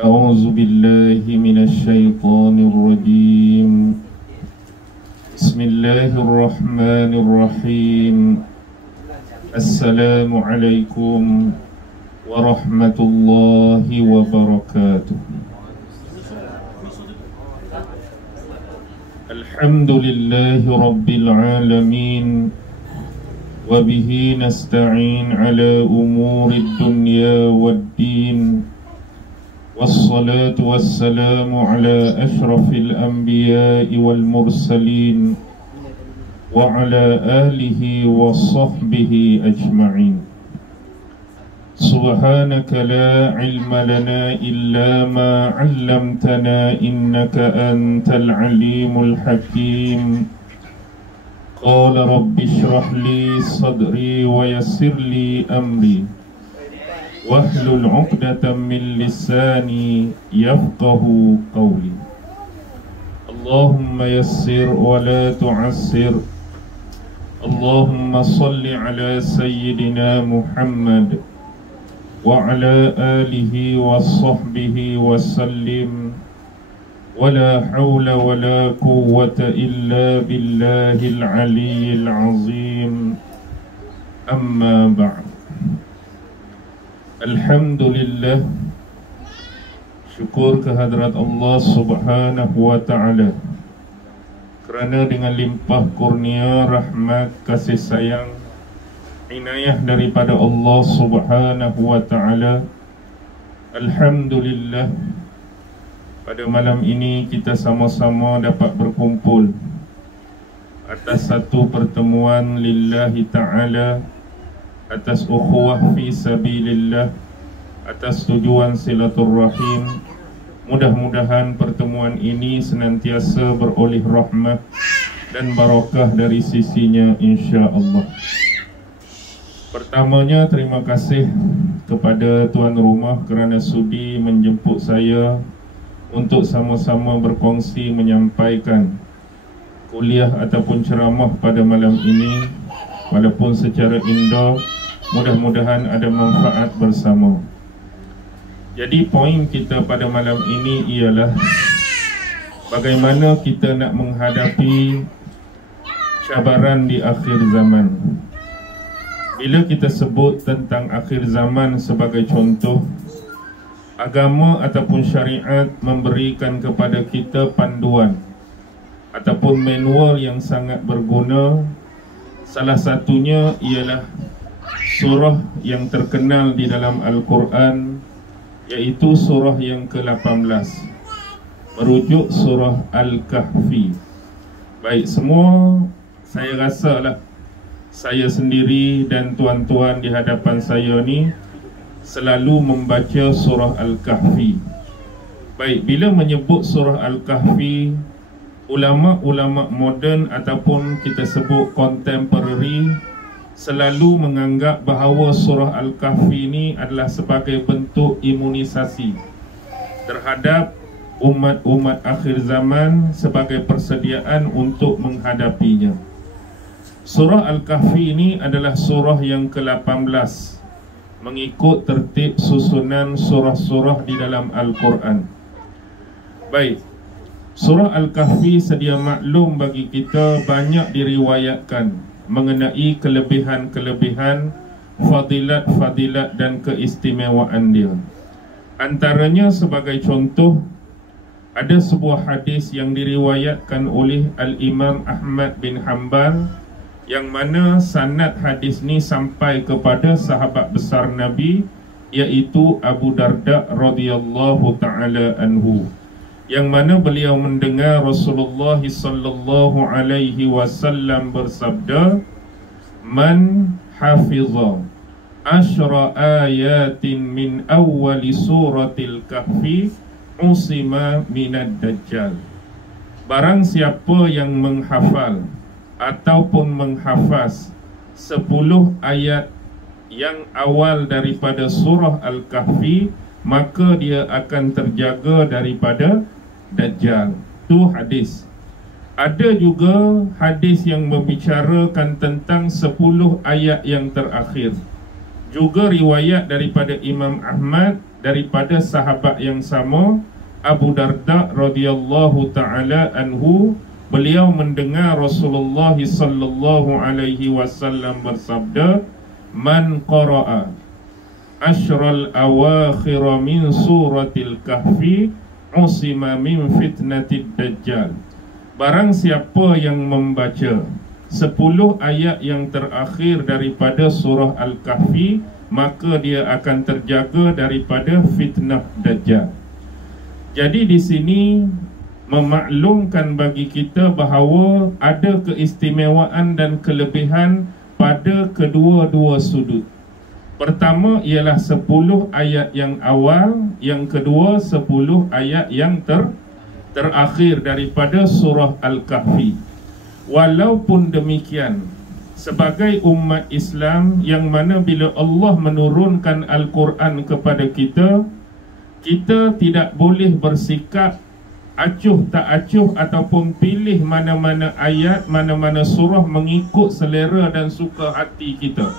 أعوذ بالله من الشيطان الرجيم. بسم الله الرحمن الرحيم. السلام عليكم ورحمة الله وبركاته. الحمد لله رب العالمين، وبه نستعين على أمور الدنيا والدين، والصلاة والسلام على أشرف الأنبياء والمرسلين وعلى آله وصحبه أجمعين. سبحانك لا علم لنا إلا ما علمتنا إنك أنت العليم الحكيم. قال رب اشرح لي صدري ويسر لي أمري واحلل عقدة من لساني يفقه قولي. اللهم يسر ولا تعسر. اللهم صل على سيدنا محمد وعلى آله وصحبه وسلم، ولا حول ولا قوة إلا بالله العلي العظيم. أما بعد. Alhamdulillah, syukur kehadrat Allah Subhanahu wa ta'ala, kerana dengan limpah kurnia, rahmat, kasih sayang, inayah daripada Allah Subhanahu wa ta'ala, alhamdulillah, pada malam ini kita sama-sama dapat berkumpul atas satu pertemuan lillahi ta'ala, atas ukhuwah fi sabilillah, atas tujuan silaturrahim. Mudah-mudahan pertemuan ini senantiasa beroleh rahmat dan barakah dari sisinya, insya-Allah. Pertamanya, terima kasih kepada tuan rumah kerana sudi menjemput saya untuk sama-sama berkongsi menyampaikan kuliah ataupun ceramah pada malam ini, walaupun secara indoor. Mudah-mudahan ada manfaat bersama. Jadi poin kita pada malam ini ialah bagaimana kita nak menghadapi cabaran di akhir zaman. Bila kita sebut tentang akhir zaman sebagai contoh, agama ataupun syariat memberikan kepada kita panduan ataupun manual yang sangat berguna. Salah satunya ialah surah yang terkenal di dalam Al-Quran, iaitu surah yang ke-18, merujuk surah Al-Kahfi. Baik, semua saya rasalah saya sendiri dan tuan-tuan di hadapan saya ni selalu membaca surah Al-Kahfi. Baik, bila menyebut surah Al-Kahfi, ulama-ulama moden ataupun kita sebut contemporary selalu menganggap bahawa surah Al-Kahfi ini adalah sebagai bentuk imunisasi terhadap umat-umat akhir zaman sebagai persediaan untuk menghadapinya. Surah Al-Kahfi ini adalah surah yang ke-18 mengikut tertib susunan surah-surah di dalam Al-Quran. Baik, surah Al-Kahfi sedia maklum bagi kita banyak diriwayatkan mengenai kelebihan-kelebihan, fadilat-fadilat dan keistimewaan dia. Antaranya sebagai contoh, ada sebuah hadis yang diriwayatkan oleh Al-Imam Ahmad bin Hanbal, yang mana sanad hadis ni sampai kepada sahabat besar Nabi, iaitu Abu Darda radhiyallahu ta'ala anhu, yang mana beliau mendengar Rasulullah sallallahu alaihi wasallam bersabda, "Man hafiza ashra ayatin min awwali suratil kahfi usima minad dajjal." Barang siapa yang menghafal ataupun menghafaz 10 ayat yang awal daripada surah Al-Kahfi, maka dia akan terjaga daripada Dajjal. Itu hadis. Ada juga hadis yang membicarakan tentang 10 ayat yang terakhir. Juga riwayat daripada Imam Ahmad daripada sahabat yang sama, Abu Darda radhiyallahu taala anhu, beliau mendengar Rasulullah sallallahu alaihi wasallam bersabda, "Man qara'a ashral awakhir min suratil kahfi usima min fitnatid dajjal." Barang siapa yang membaca 10 ayat yang terakhir daripada surah Al-Kahfi, maka dia akan terjaga daripada fitnah Dajjal. Jadi di sini memaklumkan bagi kita bahawa ada keistimewaan dan kelebihan pada kedua-dua sudut. Pertama ialah 10 ayat yang awal, yang kedua 10 ayat yang terakhir daripada surah Al-Kahfi. Walaupun demikian, sebagai umat Islam yang mana bila Allah menurunkan Al-Quran kepada kita, kita tidak boleh bersikap acuh tak acuh ataupun pilih mana-mana ayat, mana-mana surah mengikut selera dan suka hati kita.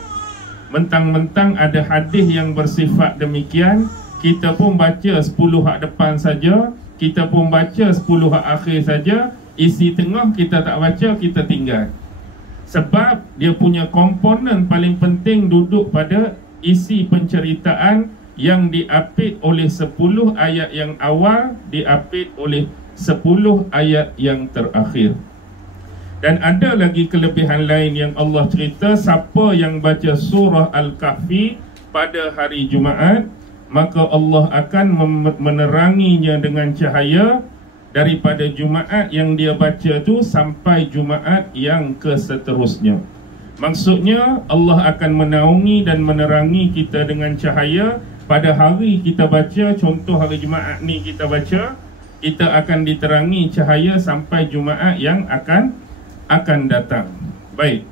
Mentang-mentang ada hadis yang bersifat demikian, kita pun baca 10 hak depan saja, kita pun baca 10 hak akhir saja, isi tengah kita tak baca, kita tinggal. Sebab dia punya komponen paling penting duduk pada isi penceritaan yang diapit oleh 10 ayat yang awal, diapit oleh 10 ayat yang terakhir. Dan ada lagi kelebihan lain yang Allah cerita, siapa yang baca surah Al-Kahfi pada hari Jumaat, maka Allah akan meneranginya dengan cahaya daripada Jumaat yang dia baca tu sampai Jumaat yang keseterusnya. Maksudnya Allah akan menaungi dan menerangi kita dengan cahaya pada hari kita baca. Contoh hari Jumaat ni kita baca, kita akan diterangi cahaya sampai Jumaat yang akan datang. Baik,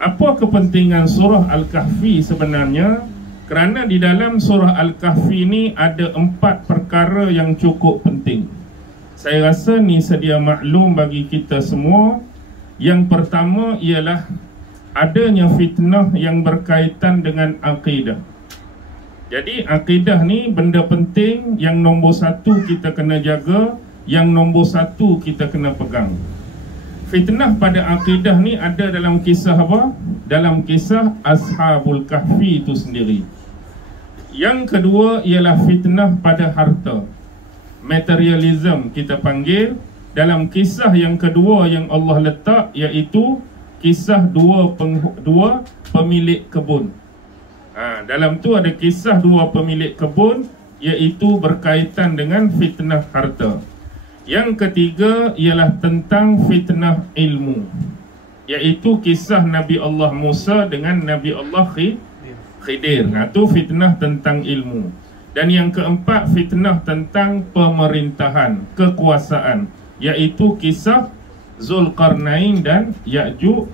apa kepentingan surah Al-Kahfi sebenarnya? Kerana di dalam surah Al-Kahfi ni ada 4 perkara yang cukup penting. Saya rasa ni sedia maklum bagi kita semua. Yang pertama ialah adanya fitnah yang berkaitan dengan akidah. Jadi akidah ni benda penting, yang nombor 1 kita kena jaga, yang nombor 1 kita kena pegang. Fitnah pada akidah ni ada dalam kisah apa? Dalam kisah Ashabul Kahfi itu sendiri. Yang kedua ialah fitnah pada harta, materialism kita panggil. Dalam kisah yang kedua yang Allah letak, iaitu kisah dua pemilik kebun. Dalam tu ada kisah 2 pemilik kebun, iaitu berkaitan dengan fitnah harta. Yang ketiga ialah tentang fitnah ilmu, iaitu kisah Nabi Allah Musa dengan Nabi Allah Khidir. Itu fitnah tentang ilmu. Dan yang keempat fitnah tentang pemerintahan, kekuasaan, iaitu kisah Zulkarnain dan Ya'juj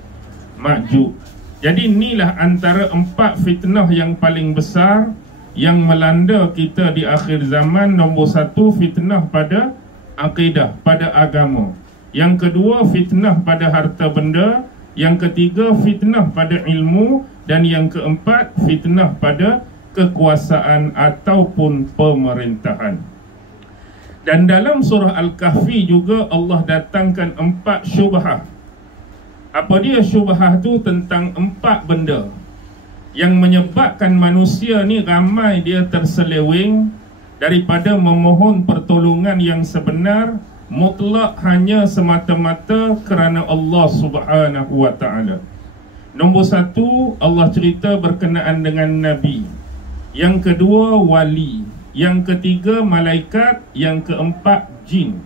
Ma'juj. Jadi inilah antara 4 fitnah yang paling besar yang melanda kita di akhir zaman. Nombor 1 fitnah pada akidah, pada agama. Yang kedua fitnah pada harta benda. Yang ketiga fitnah pada ilmu. Dan yang keempat fitnah pada kekuasaan ataupun pemerintahan. Dan dalam surah Al-Kahfi juga Allah datangkan 4 syubhah. Apa dia syubhah tu? Tentang 4 benda yang menyebabkan manusia ni ramai dia terseleweng daripada memohon pertolongan yang sebenar, mutlak hanya semata-mata kerana Allah Subhanahu wa ta'ala. Nombor 1, Allah cerita berkenaan dengan Nabi. Yang kedua, wali. Yang ketiga, malaikat. Yang keempat, jin.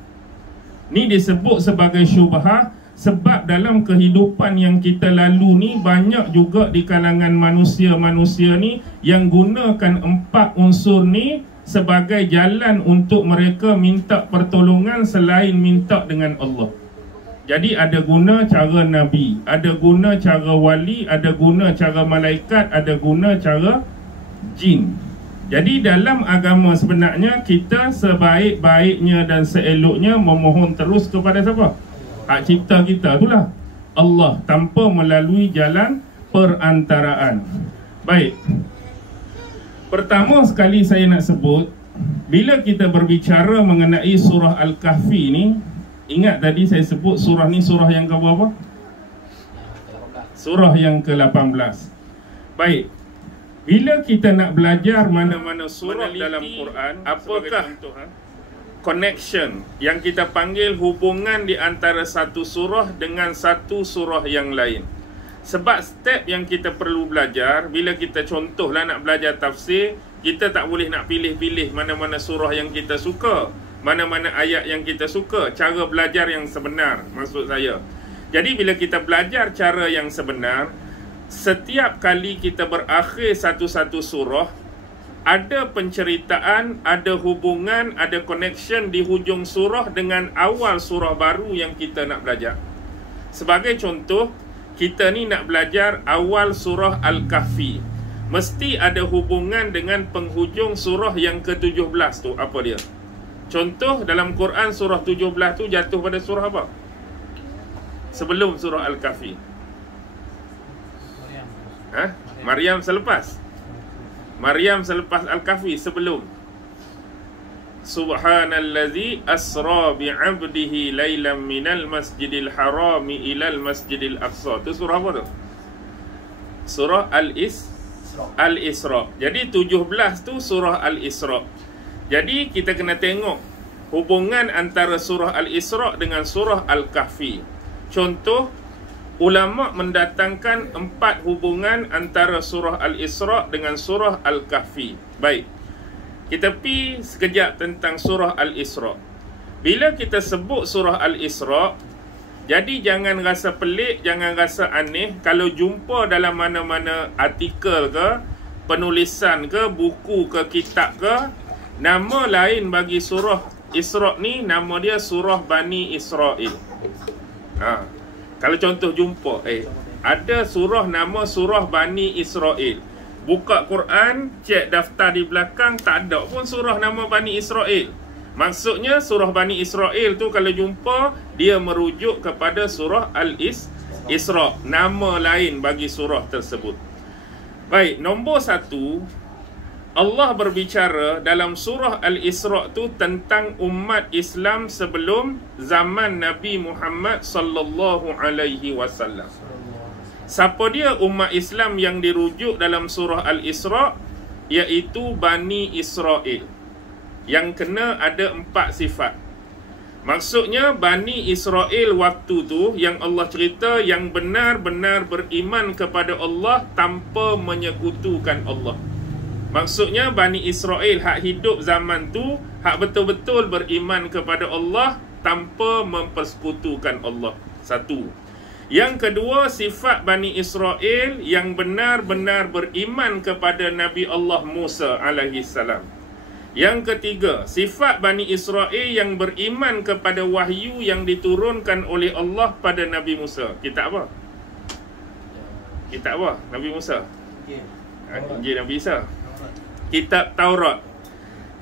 Ni disebut sebagai syubhah sebab dalam kehidupan yang kita lalu ni, banyak juga di kalangan manusia-manusia ni yang gunakan 4 unsur ni sebagai jalan untuk mereka minta pertolongan selain minta dengan Allah. Jadi ada guna cara Nabi, ada guna cara wali, ada guna cara malaikat, ada guna cara jin. Jadi dalam agama sebenarnya kita sebaik-baiknya dan seeloknya memohon terus kepada siapa? Hak cipta kita itulah, Allah, tanpa melalui jalan perantaraan. Baik, Pertama sekali saya nak sebut, bila kita berbicara mengenai surah Al-Kahfi ni, ingat tadi saya sebut surah ni surah yang ke berapa? Surah yang ke-18. Baik, bila kita nak belajar mana-mana surah dalam Quran, apakah connection yang kita panggil hubungan di antara satu surah dengan satu surah yang lain? Sebab step yang kita perlu belajar, bila kita contohlah nak belajar tafsir, kita tak boleh nak pilih-pilih mana-mana surah yang kita suka, mana-mana ayat yang kita suka. Cara belajar yang sebenar, maksud saya. Jadi bila kita belajar cara yang sebenar, setiap kali kita berakhir satu-satu surah, ada penceritaan, ada hubungan, ada connection di hujung surah dengan awal surah baru yang kita nak belajar. Sebagai contoh, kita ni nak belajar awal surah Al-Kahfi, mesti ada hubungan dengan penghujung surah yang ke-17 tu. Apa dia? Contoh dalam Quran surah 17 tu jatuh pada surah apa? Sebelum surah Al-Kahfi. Maryam selepas. Maryam selepas Al-Kahfi, sebelum. Subhanallazi asra bi'abdihi laylan minal masjidil harami ilal masjidil aqsa. Itu surah apa tu? Surah Al-Isra. Jadi 17 tu surah Al-Isra. Jadi kita kena tengok hubungan antara surah Al-Isra dengan surah Al-Kahfi. Contoh, ulama mendatangkan 4 hubungan antara surah Al-Isra dengan surah Al-Kahfi. Baik, kita pergi sekejap tentang surah Al-Isra. Bila kita sebut surah Al-Isra, jadi jangan rasa pelik, jangan rasa aneh kalau jumpa dalam mana-mana artikel ke, penulisan ke, buku ke, kitab ke, nama lain bagi surah Isra ni, nama dia surah Bani Israel. Kalau contoh jumpa, ada surah nama surah Bani Israel. Buka Quran, cek daftar di belakang, tak ada pun surah nama Bani Israel. Maksudnya surah Bani Israel tu kalau jumpa, dia merujuk kepada surah Al-Isra, nama lain bagi surah tersebut. Baik, nombor 1, Allah berbicara dalam surah Al-Isra tu tentang umat Islam sebelum zaman Nabi Muhammad sallallahu alaihi wasallam. Siapa dia umat Islam yang dirujuk dalam surah Al-Isra? Iaitu Bani Israel, yang kena ada 4 sifat. Maksudnya Bani Israel waktu tu yang Allah cerita, yang benar-benar beriman kepada Allah tanpa menyekutukan Allah. Maksudnya Bani Israel hak hidup zaman tu, hak betul-betul beriman kepada Allah tanpa mempersekutukan Allah. 1. Yang kedua, sifat Bani Israel yang benar-benar beriman kepada Nabi Allah Musa alaihi salam. Yang ketiga, sifat Bani Israel yang beriman kepada wahyu yang diturunkan oleh Allah pada Nabi Musa. Kitab apa? Kitab apa? Nabi Musa? Injil Nabi Isa. Kitab Taurat.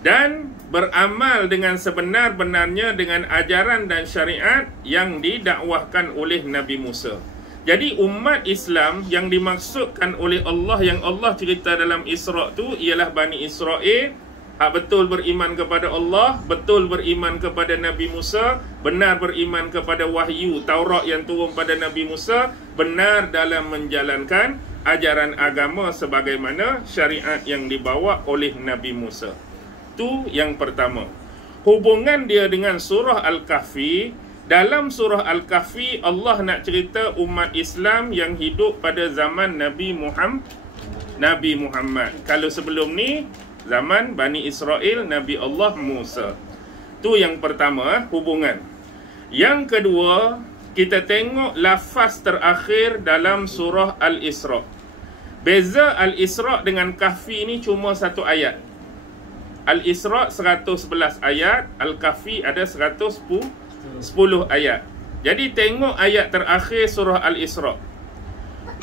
Dan beramal dengan sebenar-benarnya dengan ajaran dan syariat yang didakwahkan oleh Nabi Musa. Jadi umat Islam yang dimaksudkan oleh Allah, yang Allah cerita dalam Isra tu, ialah Bani Israel, hak betul beriman kepada Allah, betul beriman kepada Nabi Musa, benar beriman kepada wahyu Taurat yang turun pada Nabi Musa, benar dalam menjalankan ajaran agama sebagaimana syariat yang dibawa oleh Nabi Musa. Itu yang pertama. Hubungan dia dengan surah Al-Kahfi. Dalam surah Al-Kahfi, Allah nak cerita umat Islam yang hidup pada zaman Nabi Muhammad. Kalau sebelum ni, zaman Bani Israel, Nabi Allah Musa. Itu yang pertama, hubungan. Yang kedua, kita tengok lafaz terakhir dalam surah Al-Isra. Beza Al-Isra dengan Kahfi ni cuma 1 ayat. Al-Isra 111 ayat, Al-Kahfi ada 110 ayat. Jadi tengok ayat terakhir surah Al-Isra.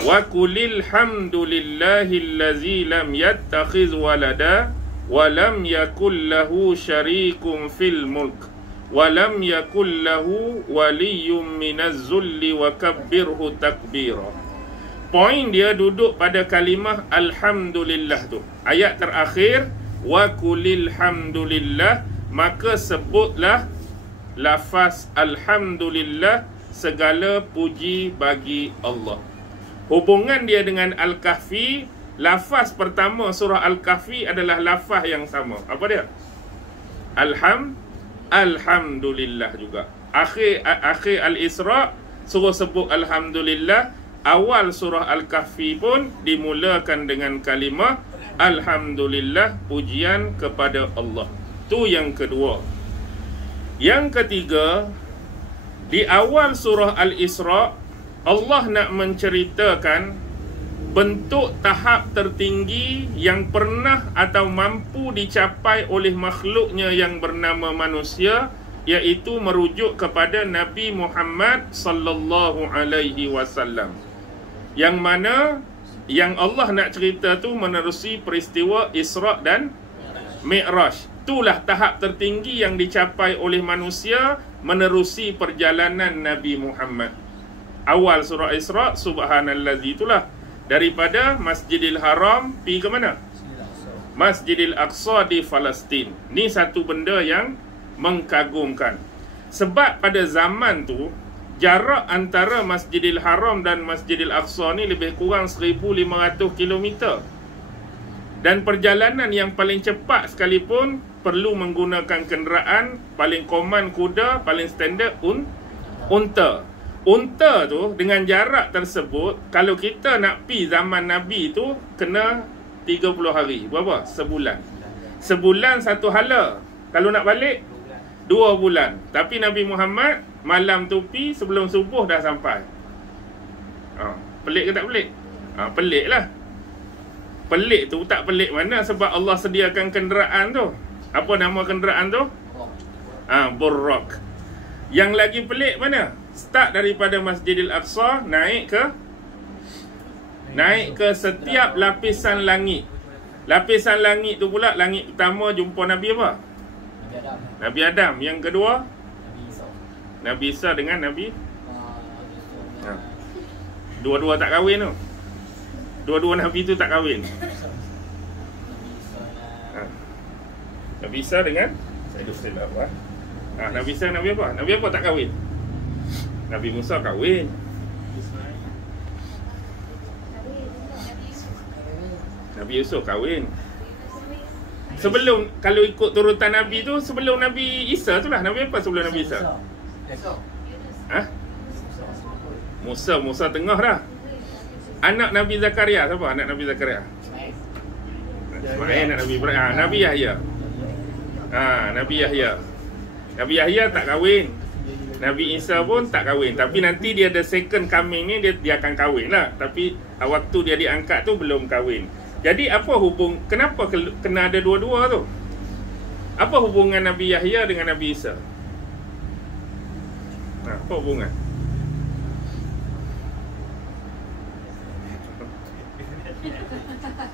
Wa qulil hamdulillahillazi lam yattakhiz walada wa lam yakul lahu syarikun fil mulk wa lam yakul lahu waliyyun minaz zulli wa kabbirhu takbira. Poin dia duduk pada kalimah Alhamdulillah tu. Ayat terakhir, wa kulil hamdulillah, maka sebutlah lafaz Alhamdulillah, segala puji bagi Allah. Hubungan dia dengan Al-Kahfi, lafaz pertama surah Al-Kahfi adalah lafaz yang sama. Apa dia? Alhamdulillah juga. Akhir Al-Isra suruh sebut Alhamdulillah. Awal surah Al-Kahfi pun dimulakan dengan kalimah Alhamdulillah, pujian kepada Allah. Tu yang kedua. Yang ketiga, di awal surah Al-Isra, Allah nak menceritakan bentuk tahap tertinggi yang pernah atau mampu dicapai oleh makhluknya yang bernama manusia, iaitu merujuk kepada Nabi Muhammad sallallahu alaihi wasallam. Yang mana yang Allah nak cerita tu menerusi peristiwa Isra dan Mi'raj. Itulah tahap tertinggi yang dicapai oleh manusia menerusi perjalanan Nabi Muhammad. Awal surah Isra, subhanallazi, itulah daripada Masjidil Haram pergi ke mana? Masjidil Aqsa di Palestin. Ni satu benda yang mengkagumkan. Sebab pada zaman tu jarak antara Masjidil Haram dan Masjidil Aqsa ni lebih kurang 1,500 km. Dan perjalanan yang paling cepat sekalipun perlu menggunakan kenderaan, paling common kuda, paling standard unta. Unta tu dengan jarak tersebut, kalau kita nak pi zaman Nabi tu kena 30 hari. Berapa? Sebulan. Sebulan satu hala. Kalau nak balik 2 bulan. Tapi Nabi Muhammad malam tu pi, sebelum subuh dah sampai. Pelik ke tak pelik? Pelik lah. Pelik tu tak pelik mana? Sebab Allah sediakan kenderaan tu. Apa nama kenderaan tu? Burraq. Yang lagi pelik mana? Start daripada Masjidil Aqsa, naik ke setiap lapisan langit. Lapisan langit tu pula, langit pertama jumpa Nabi apa? Nabi Adam. Yang kedua Nabi Isa dengan Nabi dua-dua tak kahwin tu. Dua-dua Nabi tu tak kahwin. Nabi Isa dengan Nabi Isa, Nabi apa? Nabi apa tak kahwin? Nabi Musa kahwin. Nabi Yusuf kahwin. Sebelum, kalau ikut turutan Nabi tu, sebelum Nabi Isa tu lah. Nabi apa sebelum Nabi Isa? Musa tengah dah. Anak Nabi Zakaria siapa? Anak Nabi Zakaria Ismail, anak Nabi Ibrahim. Nabi Yahya. Nabi Yahya. Nabi Yahya tak kahwin. Nabi Isa pun tak kahwin. Tapi nanti dia ada second coming ni, dia akan kahwin lah. Tapi waktu dia diangkat tu belum kahwin. Jadi apa kenapa kena ada dua-dua tu? Apa hubungan Nabi Yahya dengan Nabi Isa? Apa hubungan?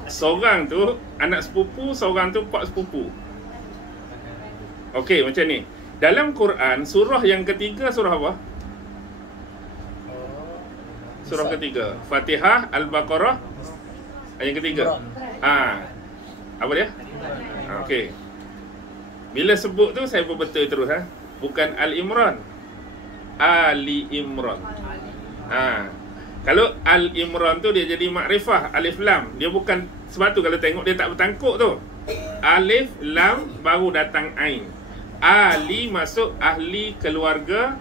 Seorang tu anak sepupu, seorang tu pak sepupu. Okey, macam ni. Dalam Quran, surah yang ketiga surah apa? Surah ketiga, Fatihah, Al-Baqarah. Yang ketiga. Apa dia? Okey. Bila sebut tu saya pun betul terus bukan Al-Imran. Ali Imran. Kalau Al-Imran tu dia jadi makrifah, alif lam. Dia bukan, sebab tu kalau tengok dia tak bertangkuk tu. Alif lam baru datang ain. Ali masuk ahli keluarga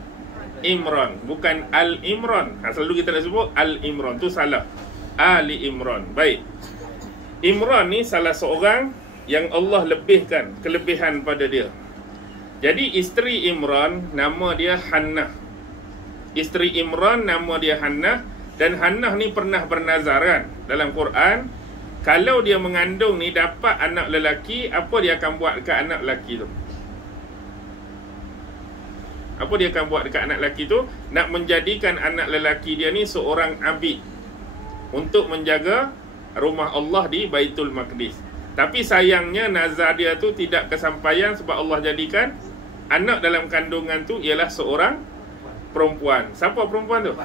Imran, bukan Al-Imran. Selalu kita nak sebut Al-Imran, tu salah. Ali Imran. Baik. Imran ni salah seorang yang Allah lebihkan kelebihan pada dia. Jadi isteri Imran nama dia Hannah. Isteri Imran nama dia Hannah. Dan Hannah ni pernah bernazar kan dalam Quran, kalau dia mengandung ni dapat anak lelaki, apa dia akan buat dekat anak lelaki tu? Apa dia akan buat dekat anak lelaki tu? Nak menjadikan anak lelaki dia ni seorang abid untuk menjaga rumah Allah di Baitul Maqdis. Tapi sayangnya nazar dia tu tidak kesampaian sebab Allah jadikan anak dalam kandungan tu ialah seorang perempuan. Siapa perempuan tu?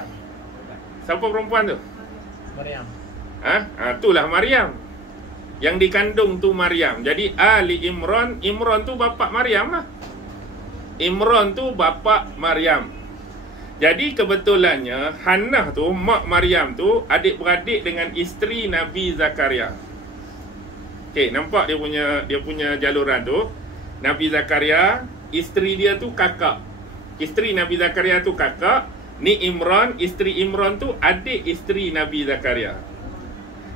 Siapa perempuan tu? Maryam. Itulah Maryam. Yang dikandung tu Maryam. Jadi Ali Imran, Imran tu bapa Maryam lah. Imran tu bapa Maryam. Jadi kebetulannya Hannah tu, mak Maryam tu, adik-beradik dengan isteri Nabi Zakaria. Okey, nampak dia punya jaluran tu. Nabi Zakaria, isteri dia tu kakak. Isteri Nabi Zakaria tu kakak. Ni Imran, isteri Imran tu adik isteri Nabi Zakaria.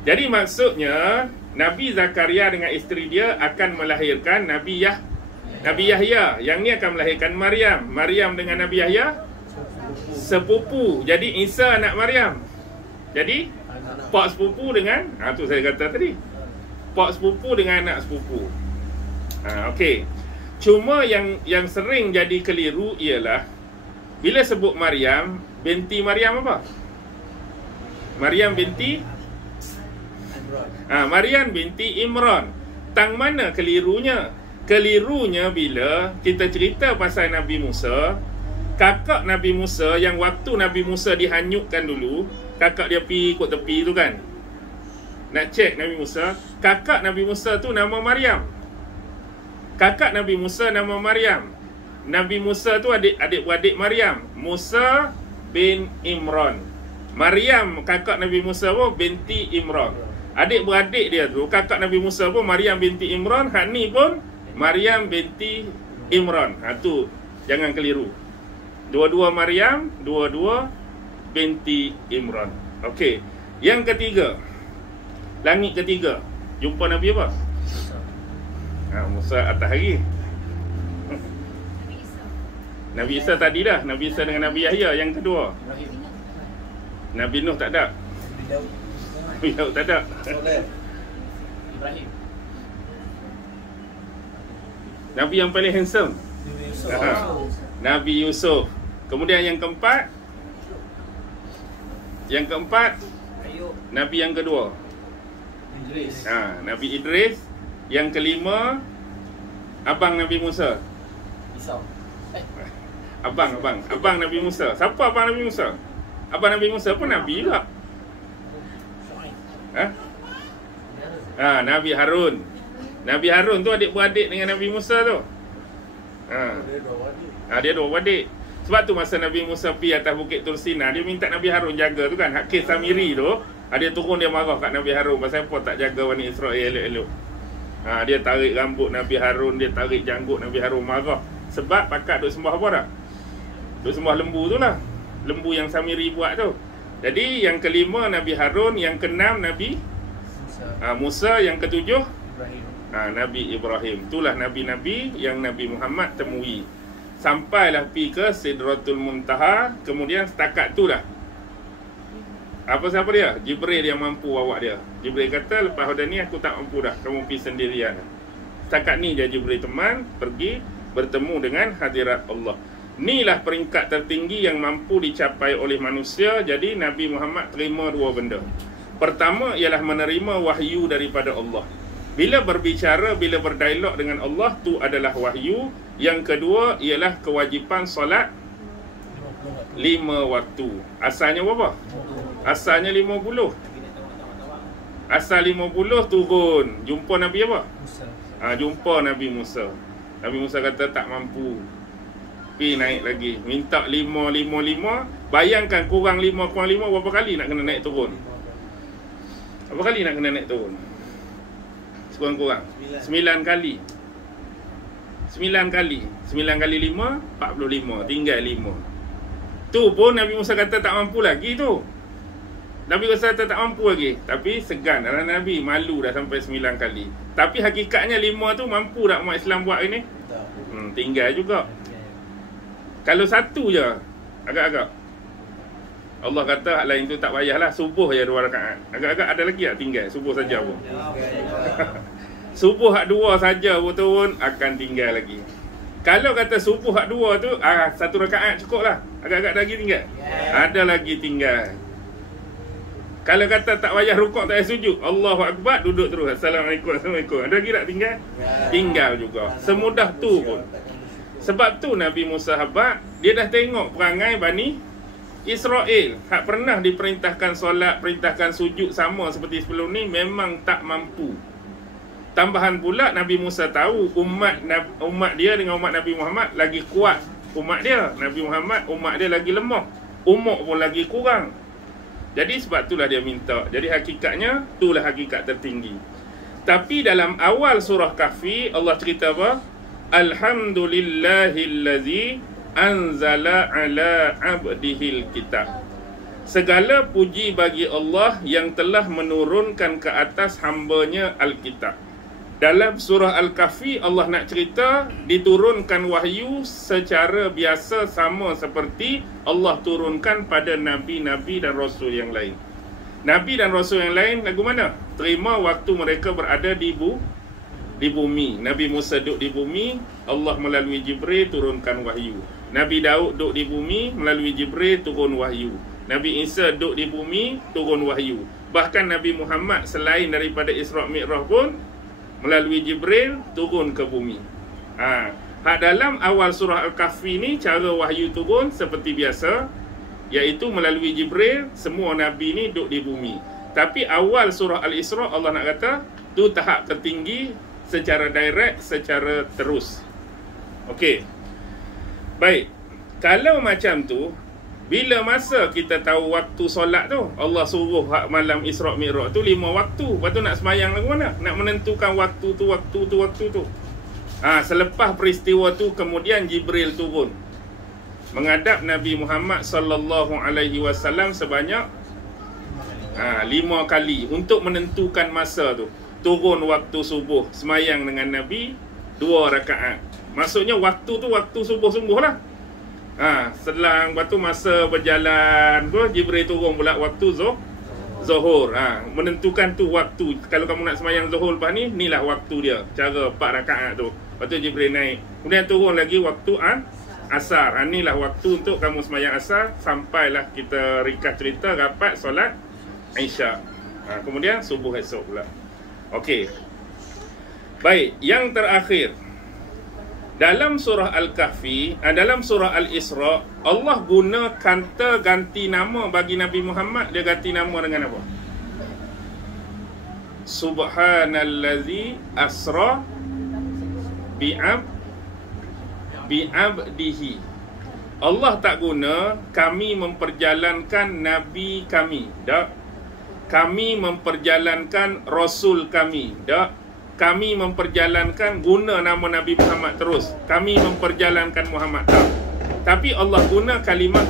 Jadi maksudnya Nabi Zakaria dengan isteri dia akan melahirkan Nabi Yahya. Yang ni akan melahirkan Maryam. Maryam dengan Nabi Yahya sepupu. Jadi Isa anak Maryam. Jadi pak sepupu dengan tu saya kata tadi. Pak sepupu dengan anak sepupu. Okey. Cuma yang sering jadi keliru ialah bila sebut Maryam, binti Maryam apa? Maryam binti Maryam binti Imran. Tang mana kelirunya? Kelirunya bila kita cerita pasal Nabi Musa, kakak Nabi Musa yang waktu Nabi Musa dihanyutkan dulu, kakak dia pergi ikut tepi tu kan, nak cek Nabi Musa. Kakak Nabi Musa tu nama Maryam. Kakak Nabi Musa nama Maryam. Nabi Musa tu adik-beradik Maryam. Musa bin Imran. Maryam kakak Nabi Musa pun binti Imran. Adik-beradik dia tu, kakak Nabi Musa pun Maryam binti Imran, hak ni pun Maryam binti Imran. Tu jangan keliru. Dua-dua Maryam, dua-dua binti Imran. Okey. Yang ketiga, langit ketiga, jumpa Nabi apa? Musa atas lagi. Nabi Isa tadi dah. Nabi Isa dengan Nabi Yahya. Yang kedua, Nabi Nuh tak ada. Nabi Daud tak ada. Ibrahim. Nabi yang paling handsome, Nabi Yusuf. Kemudian yang keempat, Nabi yang kedua, Idris. Nabi Idris. Yang kelima, abang Nabi Musa. Isa. Abang Nabi Musa. Siapa abang Nabi Musa? Abang Nabi Musa pun Nabi juga. Nabi Harun. Nabi Harun tu adik-beradik dengan Nabi Musa tu. Dia dua adik. Sebab tu masa Nabi Musa pergi atas Bukit Tur Sina, dia minta Nabi Harun jaga tu kan. Hakis Samiri tu, dia turun, dia marah kat Nabi Harun pasal apa tak jaga Bani Israel elok-elok. Dia tarik rambut Nabi Harun, dia tarik janggut Nabi Harun, marah. Sebab pakat duk sembah apa dah? Duk sembah lembu tu lah. Lembu yang Samiri buat tu. Jadi yang kelima Nabi Harun, yang keenam Nabi Musa, yang ketujuh Nabi Ibrahim. Itulah Nabi-Nabi yang Nabi Muhammad temui. Sampailah pergi ke Sidratul Muntaha. Kemudian setakat tu lah, siapa dia? Jibril yang mampu bawa dia. Jibril kata, lepas dah ni aku tak mampu dah, kamu pergi sendirian. Setakat ni je Jibril teman, pergi bertemu dengan hadirat Allah. Inilah peringkat tertinggi yang mampu dicapai oleh manusia. Jadi Nabi Muhammad terima dua benda. Pertama ialah menerima wahyu daripada Allah. Bila berbicara, bila berdialog dengan Allah, tu adalah wahyu. Yang kedua ialah kewajipan solat 5 waktu. Asalnya berapa? Asalnya 50. Asal 50 turun. Jumpa Nabi apa? Jumpa Nabi Musa. Nabi Musa kata tak mampu. Pergi naik lagi. Minta 5. Bayangkan kurang 5 berapa kali nak kena naik turun? Berapa kali nak kena naik turun? Kurang-kurang 9 kali. 9 kali 5 45. Tinggal 5. Tu pun Nabi Musa kata tak mampu lagi tu. Nabi Musa kata tak mampu lagi. Tapi segan dalam Nabi, malu dah sampai 9 kali. Tapi hakikatnya 5 tu mampu tak umat Islam buat ini? Tinggal juga. Kalau satu je agak-agak, Allah kata hak lain tu tak payahlah. Subuh je 2 rakaat. Agak-agak ada lagi tak tinggal? Subuh saja pun. Subuh hak 2 saja pun turun, akan tinggal lagi. Kalau kata subuh hak 2 tu 1 rakaat cukup lah. Agak-agak lagi tinggal. Ada lagi tinggal. Kalau kata tak payah rukuk, tak payah sujud, Allahu Akbar, duduk terus. Assalamualaikum. Ada lagi tak tinggal? Tinggal juga. Semudah tu pun. Sebab tu Nabi Musa hebat. Dia dah tengok perangai Bani Israel hak pernah diperintahkan solat, perintahkan sujud sama seperti sebelum ni, memang tak mampu. Tambahan pula Nabi Musa tahu umat dia dengan umat Nabi Muhammad lagi kuat umat dia. Nabi Muhammad umat dia lagi lemah, umur pun lagi kurang. Jadi sebab itulah dia minta. Jadi hakikatnya itulah hakikat tertinggi. Tapi dalam awal surah Kahfi Allah cerita apa? Alhamdulillahillazi anzala ala abdihil kitab. Segala puji bagi Allah yang telah menurunkan ke atas hambanya Alkitab. Dalam surah Al-Kahfi Allah nak cerita diturunkan wahyu secara biasa sama seperti Allah turunkan pada nabi-nabi dan rasul yang lain. Nabi dan rasul yang lain lagu mana? Terima waktu mereka berada di bumi. Nabi Musa duduk di bumi, Allah melalui Jibril turunkan wahyu. Nabi Daud duduk di bumi, melalui Jibril turun wahyu. Nabi Isa duduk di bumi, turun wahyu. Bahkan Nabi Muhammad selain daripada Isra' Mi'raj pun melalui Jibril turun ke bumi. Dalam awal surah Al-Kahfi ni cara wahyu turun seperti biasa, iaitu melalui Jibril. Semua Nabi ni duduk di bumi. Tapi awal surah Al-Isra' Allah nak kata tu tahap tertinggi secara direct, secara terus. Okey. Baik. Kalau macam tu, bila masa kita tahu waktu solat tu? Allah suruh malam Isra' Mi'raj tu 5 waktu. Lepas tu nak semayang lagu mana? Nak menentukan waktu tu. Selepas peristiwa tu kemudian Jibril turun menghadap Nabi Muhammad sallallahu alaihi wasallam sebanyak 5 kali untuk menentukan masa tu. Turun waktu subuh, semayang dengan Nabi 2 rakaat. Maksudnya waktu tu waktu subuh-subuh lah. Selang waktu masa berjalan tu Jibril turun pula waktu Zuhur. Menentukan tu waktu. Kalau kamu nak semayang Zuhur lepas ni, inilah waktu dia. Cara 4 rakaat tu. Lepas tu Jibril naik. Kemudian turun lagi waktu Asar. Inilah waktu untuk kamu semayang Asar. Sampailah kita ringkas cerita rapat solat Isya. Kemudian subuh esok pula. Okey. Baik, yang terakhir. Dalam surah Al-Kahfi, dalam surah Al-Isra', Allah guna kata ganti nama bagi Nabi Muhammad. Dia ganti nama dengan apa? Subhanallazi asra bi'abdihi. Allah tak guna kami memperjalankan Nabi kami. Tak. Kami memperjalankan Rasul kami. Tak. Kami memperjalankan guna nama Nabi Muhammad terus. Kami memperjalankan Muhammad tak. Tapi Allah guna kalimat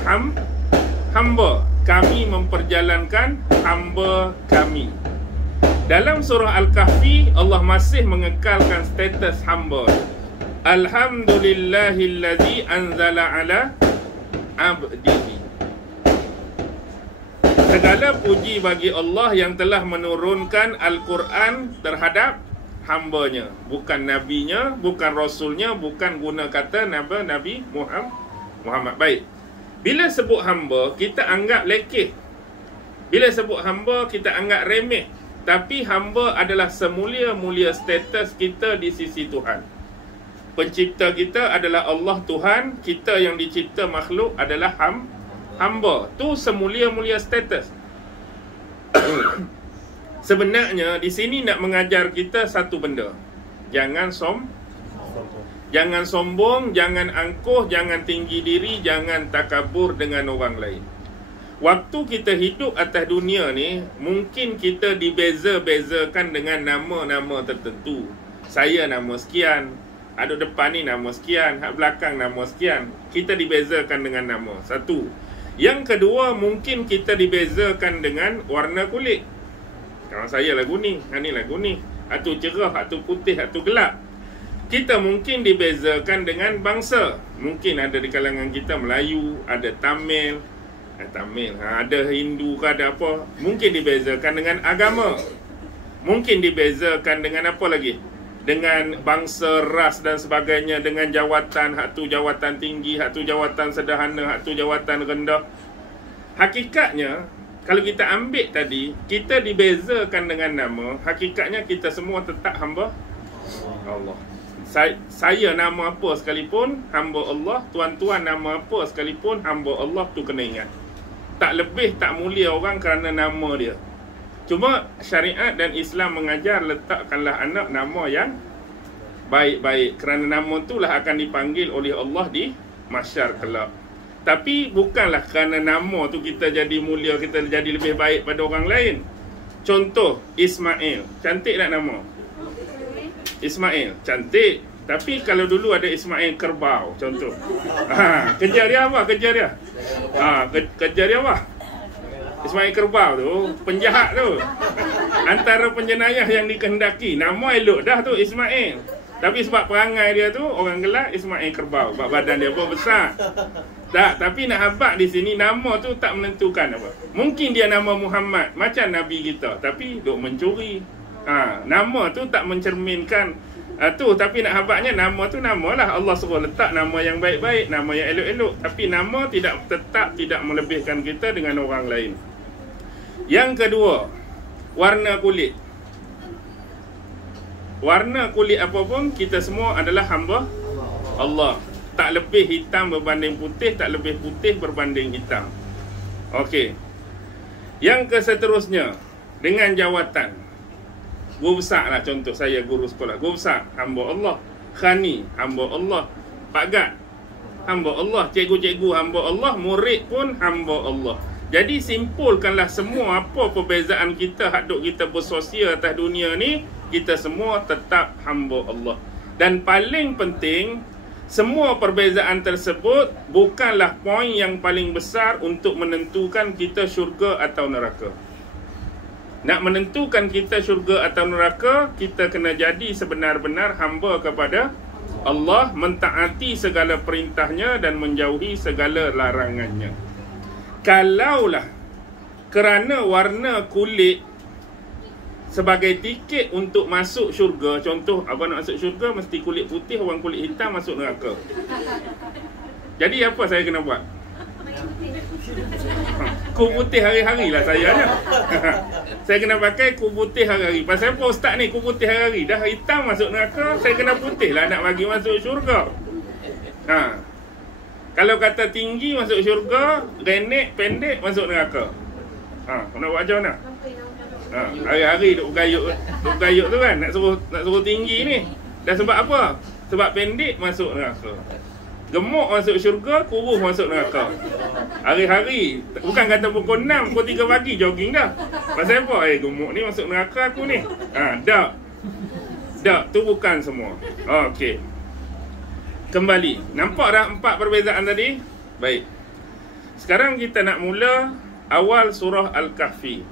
hamba. Kami memperjalankan hamba kami. Dalam surah Al-Kahfi Allah masih mengekalkan status hamba. Alhamdulillahillazi anzala ala abdihi. Segala puji bagi Allah yang telah menurunkan Al-Quran terhadap hambanya, bukan nabinya, bukan rasulnya, bukan guna kata Nabi Muhammad. Baik. Bila sebut hamba, kita anggap lekeh. Bila sebut hamba, kita anggap remeh. Tapi hamba adalah semulia-mulia status kita di sisi Tuhan. Pencipta kita adalah Allah Tuhan. Kita yang dicipta makhluk adalah hamba. Tu semulia-mulia status. Sebenarnya di sini nak mengajar kita satu benda. Jangan sombong, jangan angkuh, jangan tinggi diri, jangan takabur dengan orang lain. Waktu kita hidup atas dunia ni, mungkin kita dibeza-bezakan dengan nama-nama tertentu. Saya nama sekian, ada depan ni nama sekian, hak belakang nama sekian. Kita dibezakan dengan nama. Satu. Yang kedua, mungkin kita dibezakan dengan warna kulit. Kalau saya lagu ni, ni lagu ni. Atu cerah, atu putih, atu gelap. Kita mungkin dibezakan dengan bangsa. Mungkin ada di kalangan kita Melayu, ada Tamil, ada Hindu ke ada apa. Mungkin dibezakan dengan agama. Mungkin dibezakan dengan apa lagi? Dengan bangsa, ras dan sebagainya. Dengan jawatan, hak tu jawatan tinggi, hak tu jawatan sederhana, hak tu jawatan rendah. Hakikatnya, kalau kita ambil tadi, kita dibezakan dengan nama. Hakikatnya kita semua tetap hamba Allah. Saya nama apa sekalipun, hamba Allah. Tuan-tuan nama apa sekalipun, hamba Allah. Tu kena ingat. tak lebih tak mulia orang kerana nama dia. Cuma syariat dan Islam mengajar letakkanlah anak nama yang baik-baik, kerana nama itulah akan dipanggil oleh Allah di mahsyar kelak. Tapi bukanlah kerana nama tu kita jadi mulia, kita jadi lebih baik pada orang lain. Contoh Ismail, cantik tak nama? Ismail cantik. Tapi kalau dulu ada Ismail Kerbau contoh, kerja dia apa? Kerja dia kerja dia apa? Ismail Kerbau tu penjahat tu, antara penjenayah yang dikehendaki. Nama elok dah tu Ismail, tapi sebab perangai dia tu orang gelak Ismail Kerbau, sebab badan dia pun besar. Tak, tapi nak habaq di sini nama tu tak menentukan apa. Mungkin dia nama Muhammad macam Nabi kita, tapi duk mencuri. Nama tu tak mencerminkan tu, tapi nak habaqnya nama tu namalah. Allah suruh letak nama yang baik-baik, nama yang elok-elok, tapi nama tetap tidak melebihkan kita dengan orang lain. Yang kedua, warna kulit. Warna kulit apapun, kita semua adalah hamba Allah. Tak lebih hitam berbanding putih, tak lebih putih berbanding hitam. Okey. Yang keseterusnya, dengan jawatan. Guru besar lah, contoh saya guru sekolah. Guru besar, hamba Allah. Khani, hamba Allah. Pak Gad, hamba Allah. Cikgu-cikgu, hamba Allah. Murid pun hamba Allah. Jadi simpulkanlah semua apa perbezaan kita, hadut kita bersosial atas dunia ni, kita semua tetap hamba Allah. Dan paling penting, semua perbezaan tersebut bukanlah poin yang paling besar untuk menentukan kita syurga atau neraka. Nak menentukan kita syurga atau neraka, kita kena jadi sebenar-benar hamba kepada Allah, mentaati segala perintahnya dan menjauhi segala larangannya. Kalaulah kerana warna kulit sebagai tiket untuk masuk syurga, contoh abang nak masuk syurga mesti kulit putih, orang kulit hitam masuk neraka. Jadi apa saya kena buat? Kup putih hari-hari lah saya ni. Saya kena pakai kup putih hari-hari. Pasal apa ustaz ni kup putih hari-hari? Dah hitam masuk neraka, saya kena putih lah nak bagi masuk syurga. Kalau kata tinggi masuk syurga, renek pendek masuk neraka. Nak buat macam mana? Hari-hari duk gayuk tu kan, nak suruh tinggi ni. Dah sebab apa? Sebab pendek masuk neraka. Gemuk masuk syurga, kurus masuk neraka. Hari-hari, bukan kata pukul 6, pukul 3 pagi jogging dah. Pasal apa? Gemuk ni masuk neraka aku ni. Tak, tu bukan semua. Okey. Kembali. Nampak dah 4 perbezaan tadi? Baik. Sekarang kita nak mula awal surah Al-Kahfi.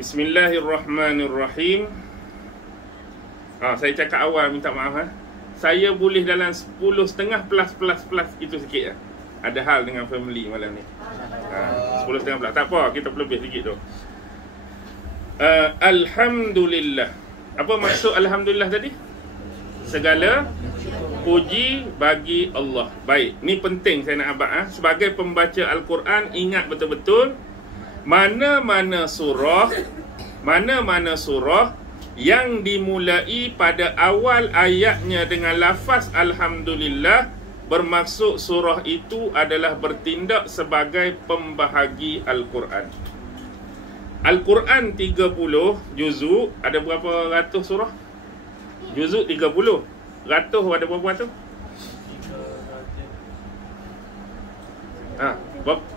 Bismillahirrahmanirrahim. Saya cakap awal, minta maaf. Saya boleh dalam 10.5 plus itu sikit lah. Ada hal dengan family malam ni. 10.5 plus. Tak apa, kita lebih sikit tu. Alhamdulillah. Apa maksud Alhamdulillah tadi? Segala puji bagi Allah. Baik, ni penting saya nak abad. Sebagai pembaca Al-Quran, ingat betul-betul mana-mana surah yang dimulai pada awal ayatnya dengan lafaz Alhamdulillah, bermaksud surah itu adalah bertindak sebagai pembahagi Al-Quran. Al-Quran 30 juzuk, ada berapa ratus surah? Juzuk 30. Ratus ada berapa ratus?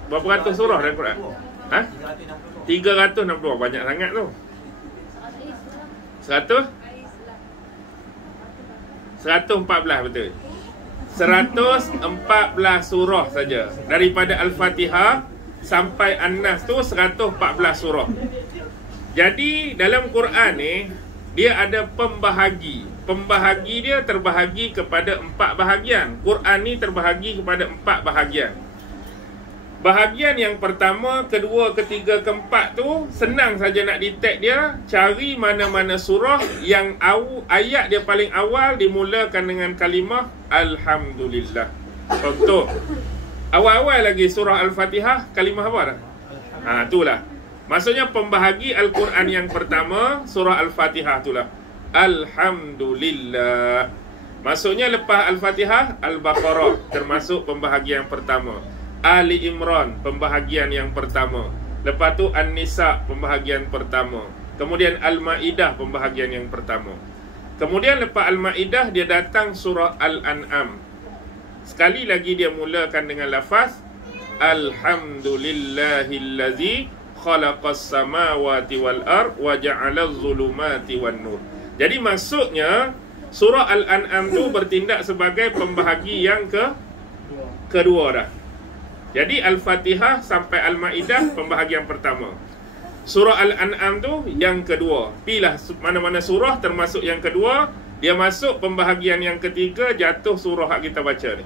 Berapa ratus surah dalam Quran? 360. Banyak sangat tu. 114 betul. 114 surah saja. Daripada Al-Fatihah sampai An-Nas tu 114 surah. Jadi dalam Quran ni dia ada pembahagi. Pembahagi dia terbahagi kepada 4 bahagian. Quran ni terbahagi kepada 4 bahagian. Bahagian yang pertama, kedua, ketiga, keempat tu senang saja nak detect dia. Cari mana-mana surah yang ayat dia paling awal dimulakan dengan kalimah Alhamdulillah. Contoh, awal-awal lagi surah Al-Fatihah, kalimah apa dah? Itulah. Maksudnya pembahagi Al-Quran yang pertama, surah Al-Fatihah itulah. Alhamdulillah. Maksudnya lepas Al-Fatihah, Al-Baqarah termasuk pembahagi yang pertama. Ali Imran, pembahagian yang pertama. Lepas tu An-Nisa, pembahagian pertama. Kemudian Al-Ma'idah, pembahagian yang pertama. Kemudian lepas Al-Ma'idah, dia datang surah Al-An'am. Sekali lagi dia mulakan dengan lafaz Alhamdulillahillazi khalaqas samawati wal ard wa ja'alaz zulumati wan nur. Jadi maksudnya surah Al-An'am tu bertindak sebagai pembahagi yang kedua dah. Jadi Al-Fatihah sampai Al-Ma'idah pembahagian pertama. Surah Al-An'am tu yang kedua. Pilih mana-mana surah termasuk yang kedua, dia masuk pembahagian yang ketiga, jatuh surah yang kita baca ni.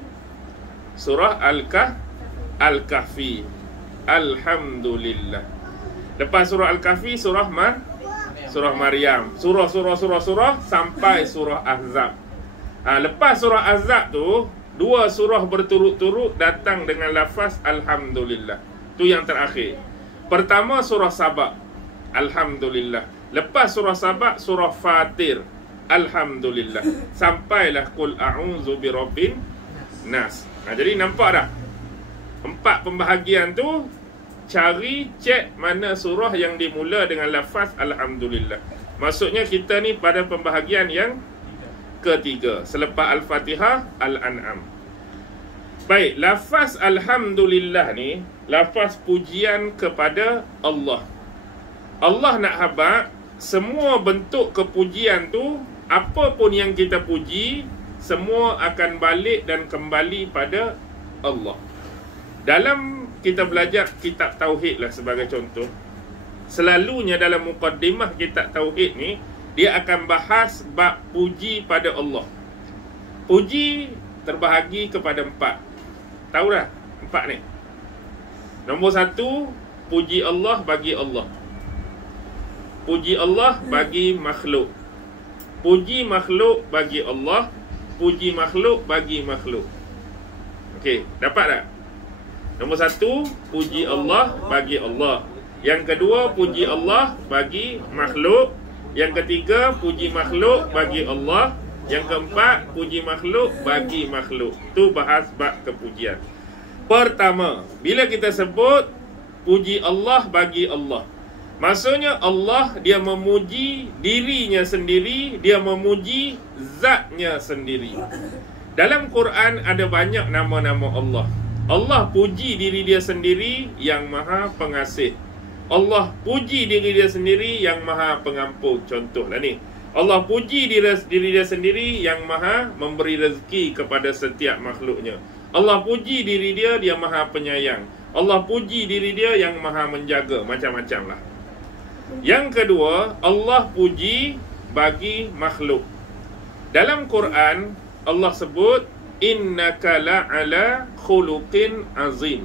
Surah Al-Kahfi. Alhamdulillah. Lepas surah Al-Kahfi, surah Maryam. Surah sampai surah Ahzab. Lepas surah Ahzab tu, dua surah berturut-turut datang dengan lafaz Alhamdulillah. Tu yang terakhir. Pertama surah Sabah, Alhamdulillah. Lepas surah Sabah, surah Fatir, Alhamdulillah. Sampailah Qul a'udzu birabbin nas. Jadi nampak tak? 4 pembahagian tu, cari cek mana surah yang dimula dengan lafaz Alhamdulillah. Maksudnya kita ni pada pembahagian yang ketiga, selepas Al-Fatihah, Al-An'am. Baik, lafaz Alhamdulillah ni lafaz pujian kepada Allah. Allah nak habaq semua bentuk kepujian tu, apapun yang kita puji, semua akan balik dan kembali pada Allah. Dalam kita belajar kitab Tauhid lah sebagai contoh, selalunya dalam muqaddimah kitab Tauhid ni, dia akan bahas bab puji pada Allah. Puji terbahagi kepada 4. Tahu dah 4 ni? Nombor 1, puji Allah bagi Allah. Puji Allah bagi makhluk. Puji makhluk bagi Allah. Puji makhluk bagi makhluk. Okey, dapat tak? Nombor 1, puji Allah bagi Allah. Yang kedua, puji Allah bagi makhluk. Yang ketiga, puji makhluk bagi Allah. Yang keempat, puji makhluk bagi makhluk. Tu bahas bab kepujian. Pertama, bila kita sebut puji Allah bagi Allah, maksudnya Allah dia memuji dirinya sendiri, dia memuji zatnya sendiri. Dalam Quran ada banyak nama-nama Allah. Allah puji diri dia sendiri yang maha pengasih. Allah puji diri dia sendiri yang maha pengampun. Contohlah ni, Allah puji diri dia sendiri yang maha memberi rezeki kepada setiap makhluknya. Allah puji diri dia, dia maha penyayang. Allah puji diri dia yang maha menjaga. Macam-macam lah. Yang kedua, Allah puji bagi makhluk. Dalam Quran Allah sebut innaka la'ala khuluqin azim.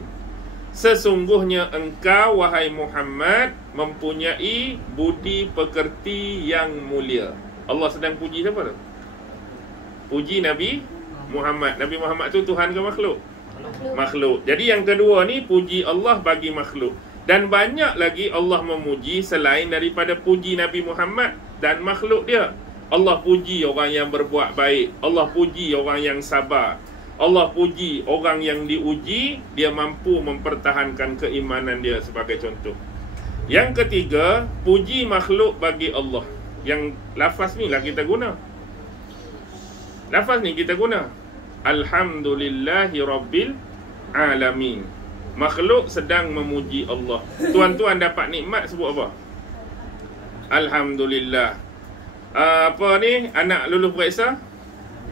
Sesungguhnya engkau wahai Muhammad mempunyai budi pekerti yang mulia. Allah sedang puji siapa tu? Puji Nabi Muhammad. Nabi Muhammad tu Tuhan ke makhluk? Makhluk. Jadi yang kedua ni puji Allah bagi makhluk. Dan banyak lagi Allah memuji selain daripada puji Nabi Muhammad dan makhluk dia. Allah puji orang yang berbuat baik. Allah puji orang yang sabar. Allah puji orang yang diuji, dia mampu mempertahankan keimanan dia sebagai contoh. Yang ketiga, puji makhluk bagi Allah. Yang lafaz ni lah kita guna. Lafaz ni kita guna. Alhamdulillahi Rabbil Alamin. Makhluk sedang memuji Allah. Tuan-tuan dapat nikmat, sebut apa? Alhamdulillah. Apa ni? Anak lulus periksa?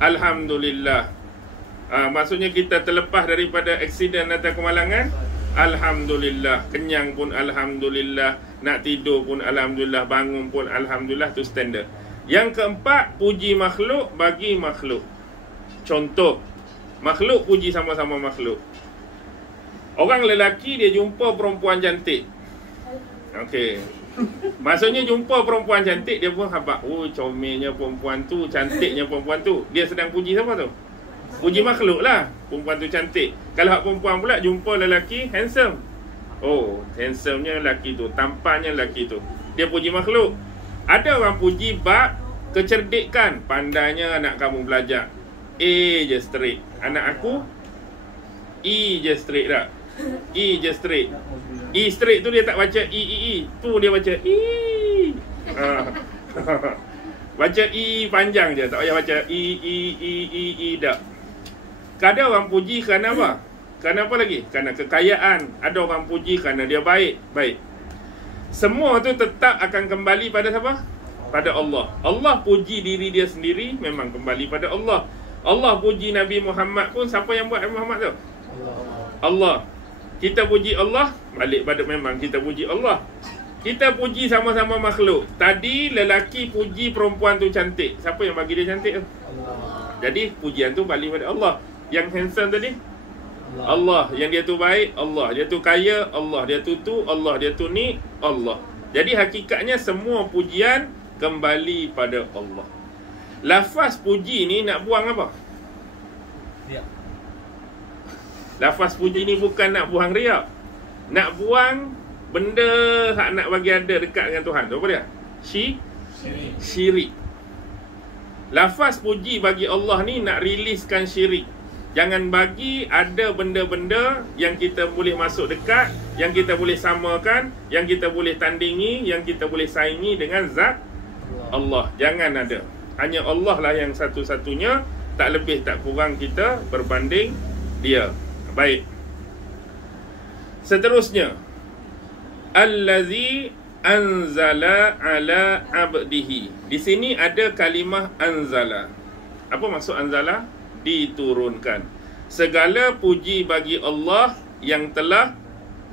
Alhamdulillah. Maksudnya kita terlepas daripada aksiden atau kemalangan, Alhamdulillah. Kenyang pun Alhamdulillah. Nak tidur pun Alhamdulillah. Bangun pun Alhamdulillah. Tu standard. Yang keempat, puji makhluk bagi makhluk. Contoh, makhluk puji sama-sama makhluk. Orang lelaki dia jumpa perempuan cantik. Okey. Maksudnya jumpa perempuan cantik, dia pun habaq, oh comelnya perempuan tu, cantiknya perempuan tu. Dia sedang puji siapa tu? Puji makhluk lah. Perempuan tu cantik. Kalau hak perempuan pula jumpa lelaki handsome, oh handsomenya lelaki tu, tampannya lelaki tu. Dia puji makhluk. Ada orang puji bab kecerdikan. Pandainya anak kamu belajar, A je straight. Anak aku E je straight tak? E je straight. E straight tu dia tak baca E. Tu dia baca E. Baca E panjang je, tak payah baca E dak. Kadang orang puji kerana apa? Kerana apa lagi? Kerana kekayaan. Ada orang puji kerana dia baik. Semua tu tetap akan kembali pada siapa? Pada Allah. Allah puji diri dia sendiri, memang kembali pada Allah. Allah puji Nabi Muhammad pun, siapa yang buat Nabi Muhammad tu? Allah. Kita puji Allah, balik pada memang kita puji Allah. Kita puji sama-sama makhluk. Tadi lelaki puji perempuan tu cantik. Siapa yang bagi dia cantik tu? Jadi pujian tu balik pada Allah. Yang handsome tadi? Allah. Yang dia tu baik, Allah. Dia tu kaya, Allah. Dia tu Allah. Dia tu ni, Allah. Jadi hakikatnya semua pujian kembali pada Allah. Lafaz puji ni nak buang apa? Riak. Lafaz puji ni bukan nak buang riak. Nak buang benda hak nak bagi ada dekat dengan Tuhan. Tu apa dia? Syirik. Lafaz puji bagi Allah ni nak riliskan syirik. Jangan bagi ada benda-benda yang kita boleh masuk dekat, yang kita boleh samakan, yang kita boleh tandingi, yang kita boleh saingi dengan zat Allah. Jangan ada. Hanya Allah lah yang satu-satunya, tak lebih tak kurang kita berbanding dia. Baik. Seterusnya, allazi anzala ala abdihi. Di sini ada kalimah anzala. Apa maksud anzala? Diturunkan. Segala puji bagi Allah yang telah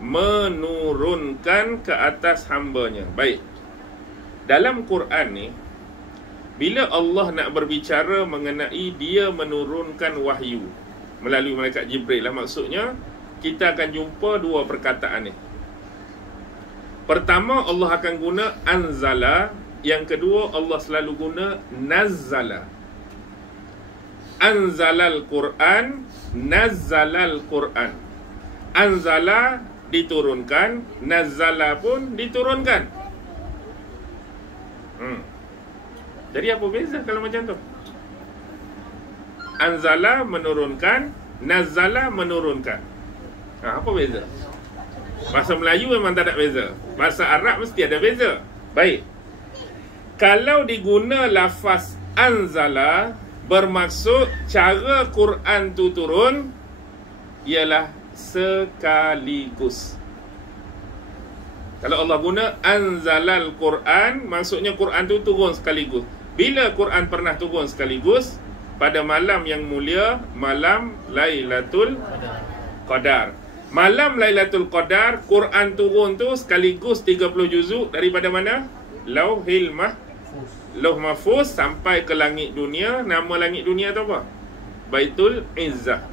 menurunkan ke atas hambanya. Baik. Dalam Quran ni, bila Allah nak berbicara mengenai dia menurunkan wahyu melalui malaikat Jibril lah, maksudnya kita akan jumpa dua perkataan ni. Pertama, Allah akan guna anzala. Yang kedua, Allah selalu guna nazzala. Anzalal Quran, nazzalal Quran. Anzala diturunkan, nazzala pun diturunkan. Jadi apa beza kalau macam tu? Anzala menurunkan, nazzala menurunkan. Apa beza? Bahasa Melayu memang tak ada beza. Bahasa Arab mesti ada beza. Baik. Kalau diguna lafaz anzala, bermaksud cara Quran tu turun ialah sekaligus. Kalau Allah guna anzalal Quran, maksudnya Quran tu turun sekaligus. Bila Quran pernah turun sekaligus? Pada malam yang mulia, malam Lailatul Qadar. Malam Lailatul Qadar, Quran turun tu sekaligus 30 juzuk daripada mana? Lauhil Mahfuz sampai ke langit dunia. Nama langit dunia tu apa? Baitul Izzah.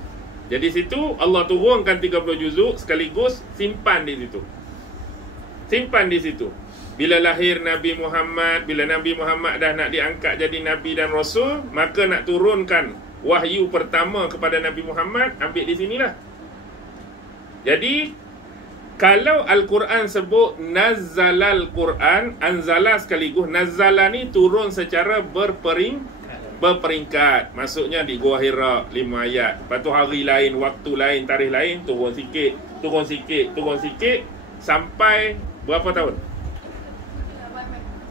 Jadi situ Allah turunkan 30 juzuk sekaligus, simpan di situ. Simpan di situ. Bila lahir Nabi Muhammad, bila Nabi Muhammad dah nak diangkat jadi Nabi dan Rasul, maka nak turunkan wahyu pertama kepada Nabi Muhammad, ambil di sinilah. Jadi kalau Al-Quran sebut nazzalal Quran, anzala sekaligus, nazzala ni turun secara berperingkat. Maksudnya di Gua Hira 5 ayat. Lepas tu hari lain, waktu lain, tarikh lain, turun sikit, turun sikit, turun sikit, sampai berapa tahun?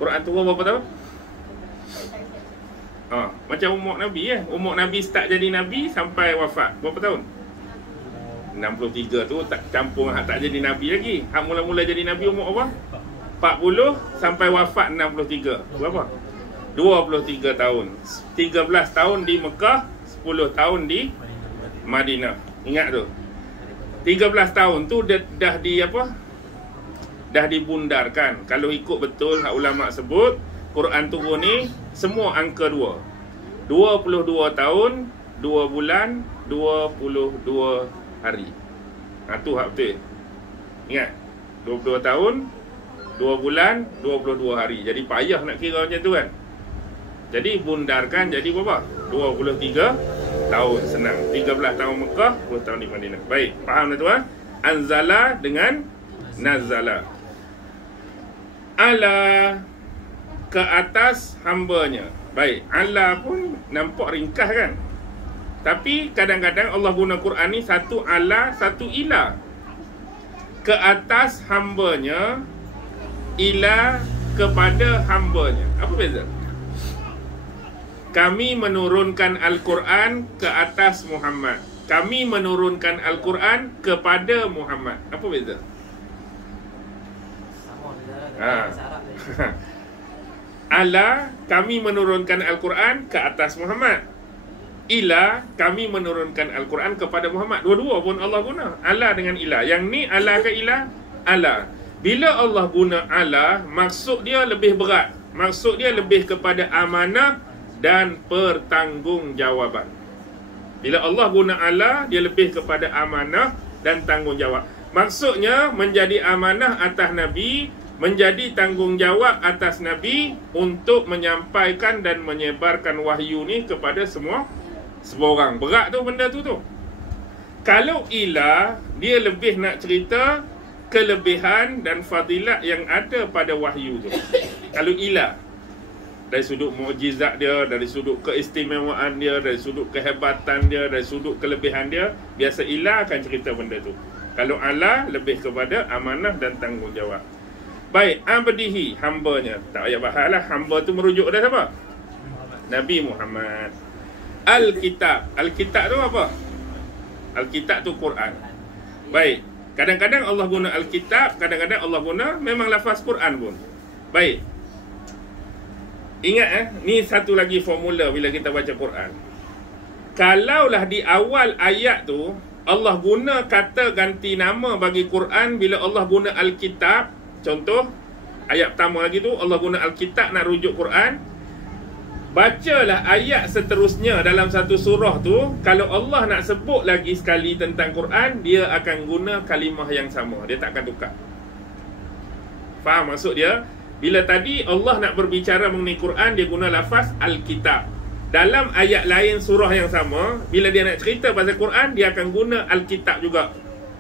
Quran turun berapa tahun? Macam umur Nabi Umur Nabi start jadi Nabi sampai wafat berapa tahun? 63 tu tak campur hak tak jadi Nabi lagi. Hak mula-mula jadi Nabi umur apa? 40 sampai wafat 63. Berapa? 23 tahun. 13 tahun di Mekah, 10 tahun di Madinah. Ingat tu. 13 tahun tu dah di apa? Dah dibundarkan. Kalau ikut betul hak ulama sebut, Quran turun ni semua angka 2. 22 tahun, 2 bulan, 22 hari. Tu hak betul. Ingat. 22 tahun, 2 bulan, 22 hari. Jadi payah nak kira macam tu kan. Jadi bundarkan jadi berapa? 23 tahun. Senang. 13 tahun Mekah, 10 tahun di Madinah. Baik, faham dah tuan? Anzala dengan nazala. Ala, ke atas hambanya. Baik, ala pun nampak ringkas kan? Tapi kadang-kadang Allah guna Quran ni satu ala, satu ila. ke atas hambanya, ila kepada hambanya. Apa beza? Kami menurunkan Al-Quran ke atas Muhammad. Kami menurunkan Al-Quran kepada Muhammad. Apa beza? Ala, kami menurunkan Al-Quran ke atas Muhammad. Ila, kami menurunkan Al-Quran kepada Muhammad. Dua-dua pun Allah guna. Ala dengan ila. Yang ni ala ke ila? Ala. Bila Allah guna ala, maksud dia lebih berat. Maksud dia lebih kepada amanah dan pertanggungjawaban. Bila Allah guna ala, dia lebih kepada amanah dan tanggungjawab. Maksudnya menjadi amanah atas Nabi, menjadi tanggungjawab atas Nabi untuk menyampaikan dan menyebarkan wahyu ni kepada semua orang. Berat tu benda tu. Kalau ila, dia lebih nak cerita kelebihan dan fadilat yang ada pada wahyu tu. Kalau ila, dari sudut mukjizat dia, dari sudut keistimewaan dia, dari sudut kehebatan dia, dari sudut kelebihan dia, biasa ila akan cerita benda tu. Kalau ala, lebih kepada amanah dan tanggungjawab. Baik, abdihi, hambanya. Tak payah bahas lah, hamba tu merujuk dah siapa? Nabi Muhammad. Al-Kitab. Al-Kitab tu apa? Al-Kitab tu Quran. Baik, kadang-kadang Allah guna Al-Kitab, kadang-kadang Allah guna memang lafaz Quran pun. Baik, ingat ni satu lagi formula bila kita baca Quran. Kalaulah di awal ayat tu Allah guna kata ganti nama bagi Quran, bila Allah guna Al-Kitab, contoh ayat pertama lagi tu Allah guna Al-Kitab nak rujuk Quran, bacalah ayat seterusnya dalam satu surah tu, kalau Allah nak sebut lagi sekali tentang Quran, dia akan guna kalimah yang sama, dia tak akan tukar. Faham maksud dia? Bila tadi Allah nak berbicara mengenai Quran, dia guna lafaz Al-Kitab. Dalam ayat lain surah yang sama, bila dia nak cerita pasal Quran, dia akan guna Al-Kitab juga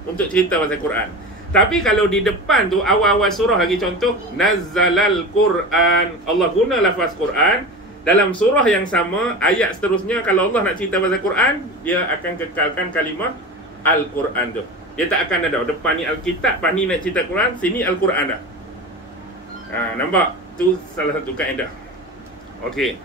untuk cerita pasal Quran. Tapi kalau di depan tu, awal-awal surah lagi, contoh Nazzalal Quran, Allah guna lafaz Quran. Dalam surah yang sama, ayat seterusnya, kalau Allah nak cerita pasal Quran, dia akan kekalkan kalimah Al-Quran tu. Dia tak akan ada depan ni Al-Kitab, lepas ni nak cerita Quran, sini Al-Quran dah. Nampak? Tu salah satu kaedah. Okey.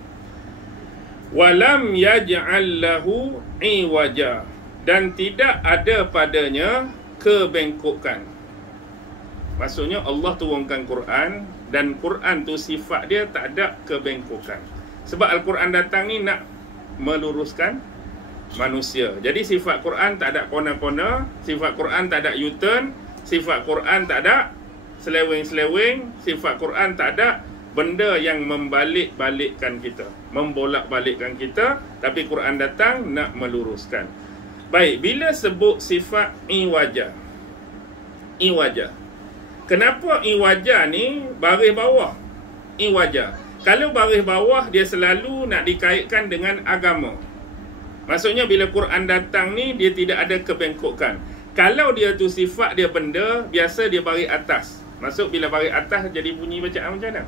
Walam yaj'al lahu iwaja, dan tidak ada padanya kebengkokan. Maksudnya Allah turunkan Quran, dan Quran tu sifat dia tak ada kebengkokan. Sebab Al-Quran datang ni nak meluruskan manusia. Jadi sifat Quran tak ada kona-kona, sifat Quran tak ada U-turn, sifat Quran tak ada seleweng-seleweng, sifat Quran tak ada benda yang membalik-balikkan kita, membolak-balikkan kita, tapi Quran datang nak meluruskan. Baik, bila sebut sifat iwaja. Iwaja. Kenapa iwaja ni baris bawah? Iwaja. Kalau baris bawah, dia selalu nak dikaitkan dengan agama. Maksudnya bila Quran datang ni, dia tidak ada kebengkokan. Kalau dia tu sifat dia benda, biasa dia baris atas. Maksud bila baris atas jadi bunyi bacaan macam mana?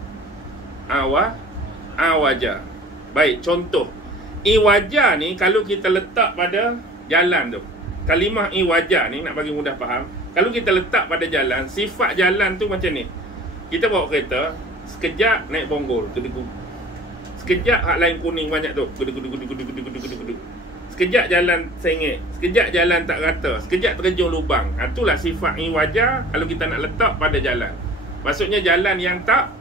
Awaja. Baik, contoh iwaja ni kalau kita letak pada jalan tu, kalimah iwaja ni nak bagi mudah faham, kalau kita letak pada jalan, sifat jalan tu macam ni. Kita bawa kereta, sekejap naik bonggol, sekejap hak lain kuning banyak tu, sekejap jalan sengit, sekejap jalan tak rata, sekejap terjun lubang. Itulah sifat iwaja kalau kita nak letak pada jalan. Maksudnya jalan yang tak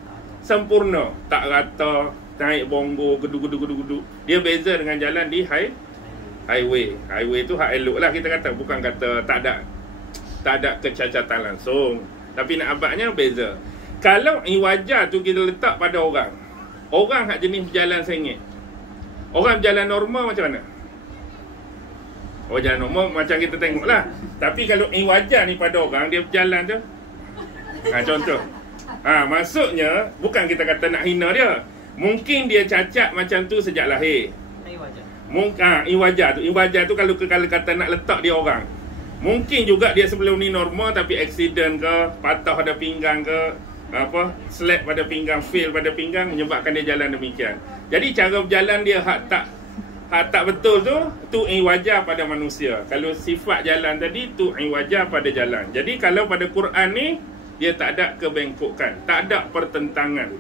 sempurna, tak rata, naik bonggol, gedu. Dia beza dengan jalan di highway. Highway tu hak elok lah kita kata, bukan kata tak ada kecacatan langsung, tapi nak abadnya beza. Kalau iwaja tu kita letak pada orang hak jenis berjalan sengit, orang berjalan normal macam mana? Oh, jalan normal macam kita tengok lah. Tapi kalau iwaja ni pada orang, dia berjalan tu, contoh, maksudnya bukan kita kata nak hina dia, mungkin dia cacat macam tu sejak lahir. Iwaja tu kalau kata nak letak dia orang, mungkin juga dia sebelum ni normal, tapi accident ke, patah pada pinggang ke, slap pada pinggang, fail pada pinggang, menyebabkan dia jalan demikian. Jadi cara berjalan dia hak tak Hak tak betul tu wajar pada manusia. Kalau sifat jalan tadi tu wajar pada jalan. Jadi kalau pada Quran ni dia tak ada kebengkokan, tak ada pertentangan.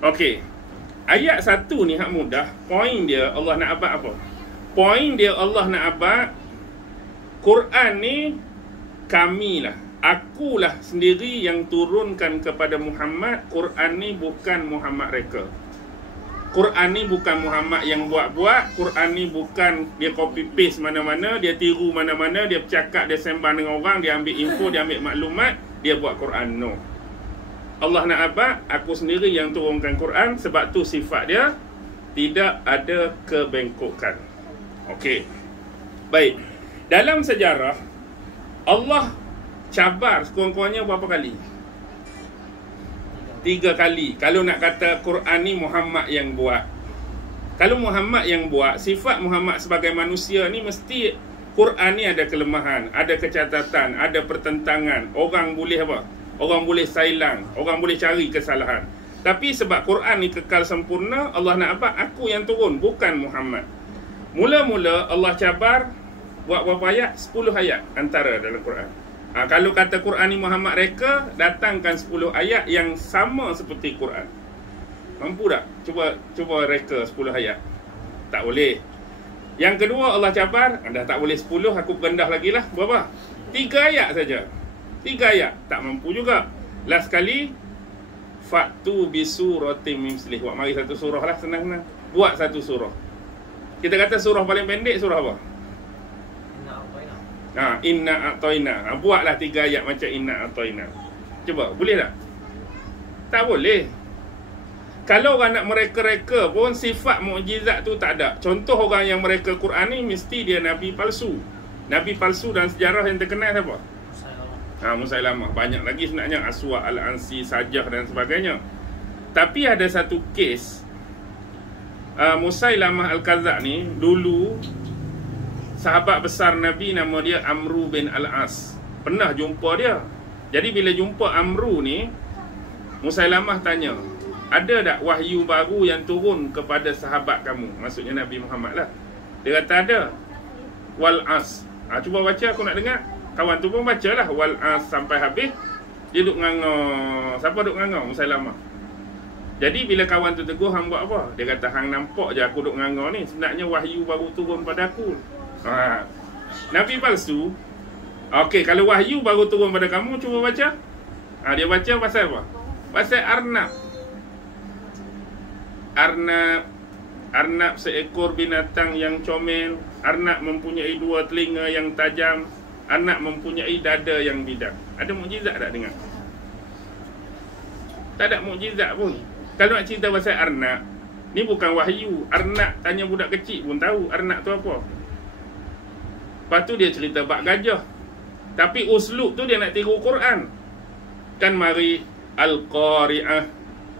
Okey. Ayat 1 ni hak mudah. Poin dia Allah nak abad apa? Poin dia Allah nak abad Quran ni kamilah, akulah sendiri yang turunkan kepada Muhammad. Quran ni bukan Muhammad reka. Quran ni bukan Muhammad yang buat-buat. Quran ni bukan dia copy paste mana-mana, dia tiru mana-mana, dia bercakap, dia sembang dengan orang, dia ambil info, dia ambil maklumat, dia buat Quran. No. Allah nak abad, aku sendiri yang turunkan Quran. Sebab tu sifat dia tidak ada kebengkokan. Okey. Baik. Dalam sejarah Allah cabar sekurang-kurangnya berapa kali? 3 kali. Kalau nak kata Quran ni Muhammad yang buat. Kalau Muhammad yang buat, sifat Muhammad sebagai manusia ni mesti Quran ni ada kelemahan, ada kecacatan, ada pertentangan. Orang boleh apa? Orang boleh sailang, orang boleh cari kesalahan. Tapi sebab Quran ni kekal sempurna, Allah nak abad aku yang turun, bukan Muhammad. Mula-mula Allah cabar buat berapa ayat? 10 ayat antara dalam Quran. Kalau kata Quran ni Muhammad reka, datangkan 10 ayat yang sama seperti Quran. Mampu tak? Cuba reka 10 ayat. Tak boleh. Yang kedua Allah cabar, dah tak boleh 10, aku rendah lagi lah. Berapa? 3 ayat saja. 3 ayat. Tak mampu juga. Last kali, Fa'tu bisuratim mimslih. Buat mari satu surah lah, senang-senang. Buat satu surah. Kita kata surah paling pendek, surah apa? Inna a'toina. Buatlah 3 ayat macam Inna a'toina. Cuba, boleh tak? Tak boleh. Kalau orang nak mereka-reka pun sifat mukjizat tu tak ada. Contoh orang yang mereka Quran ni mesti dia Nabi palsu. Nabi palsu dalam sejarah yang terkenal siapa? Musailamah. Banyak lagi sebenarnya, Aswa Al-Ansi, Sajah dan sebagainya. Tapi ada satu kes, Musailamah Al-Kadzab ni dulu sahabat besar Nabi, nama dia Amru bin Al-As. Pernah jumpa dia. Jadi bila jumpa Amru ni, Musailamah tanya, ada tak wahyu baru yang turun kepada sahabat kamu? Maksudnya Nabi Muhammad lah. Dia kata ada. Wal-As. Cuba baca, aku nak dengar. Kawan tu pun baca lah Wal-As sampai habis. Dia duk ngangor. Siapa duk ngangor? Musailamah. Jadi bila kawan tu tegur, hang buat apa? Dia kata, hang nampak je aku duk ngangor ni. Sebenarnya wahyu baru turun pada aku. Nabi palsu. Okey, kalau wahyu baru turun pada kamu, cuba baca. Dia baca pasal apa? Pasal Arnab. Arnab seekor binatang yang comel. Arnab mempunyai 2 telinga yang tajam. Arnab mempunyai dada yang bidang. Ada mukjizat tak dengar? Tak ada mukjizat pun. Kalau nak cerita pasal Arnab, ni bukan wahyu. Arnab tanya budak kecil pun tahu Arnab tu apa. Lepas tu dia cerita bab gajah. Tapi uslub tu dia nak tiru Quran. Kan mari Al-Qari'ah,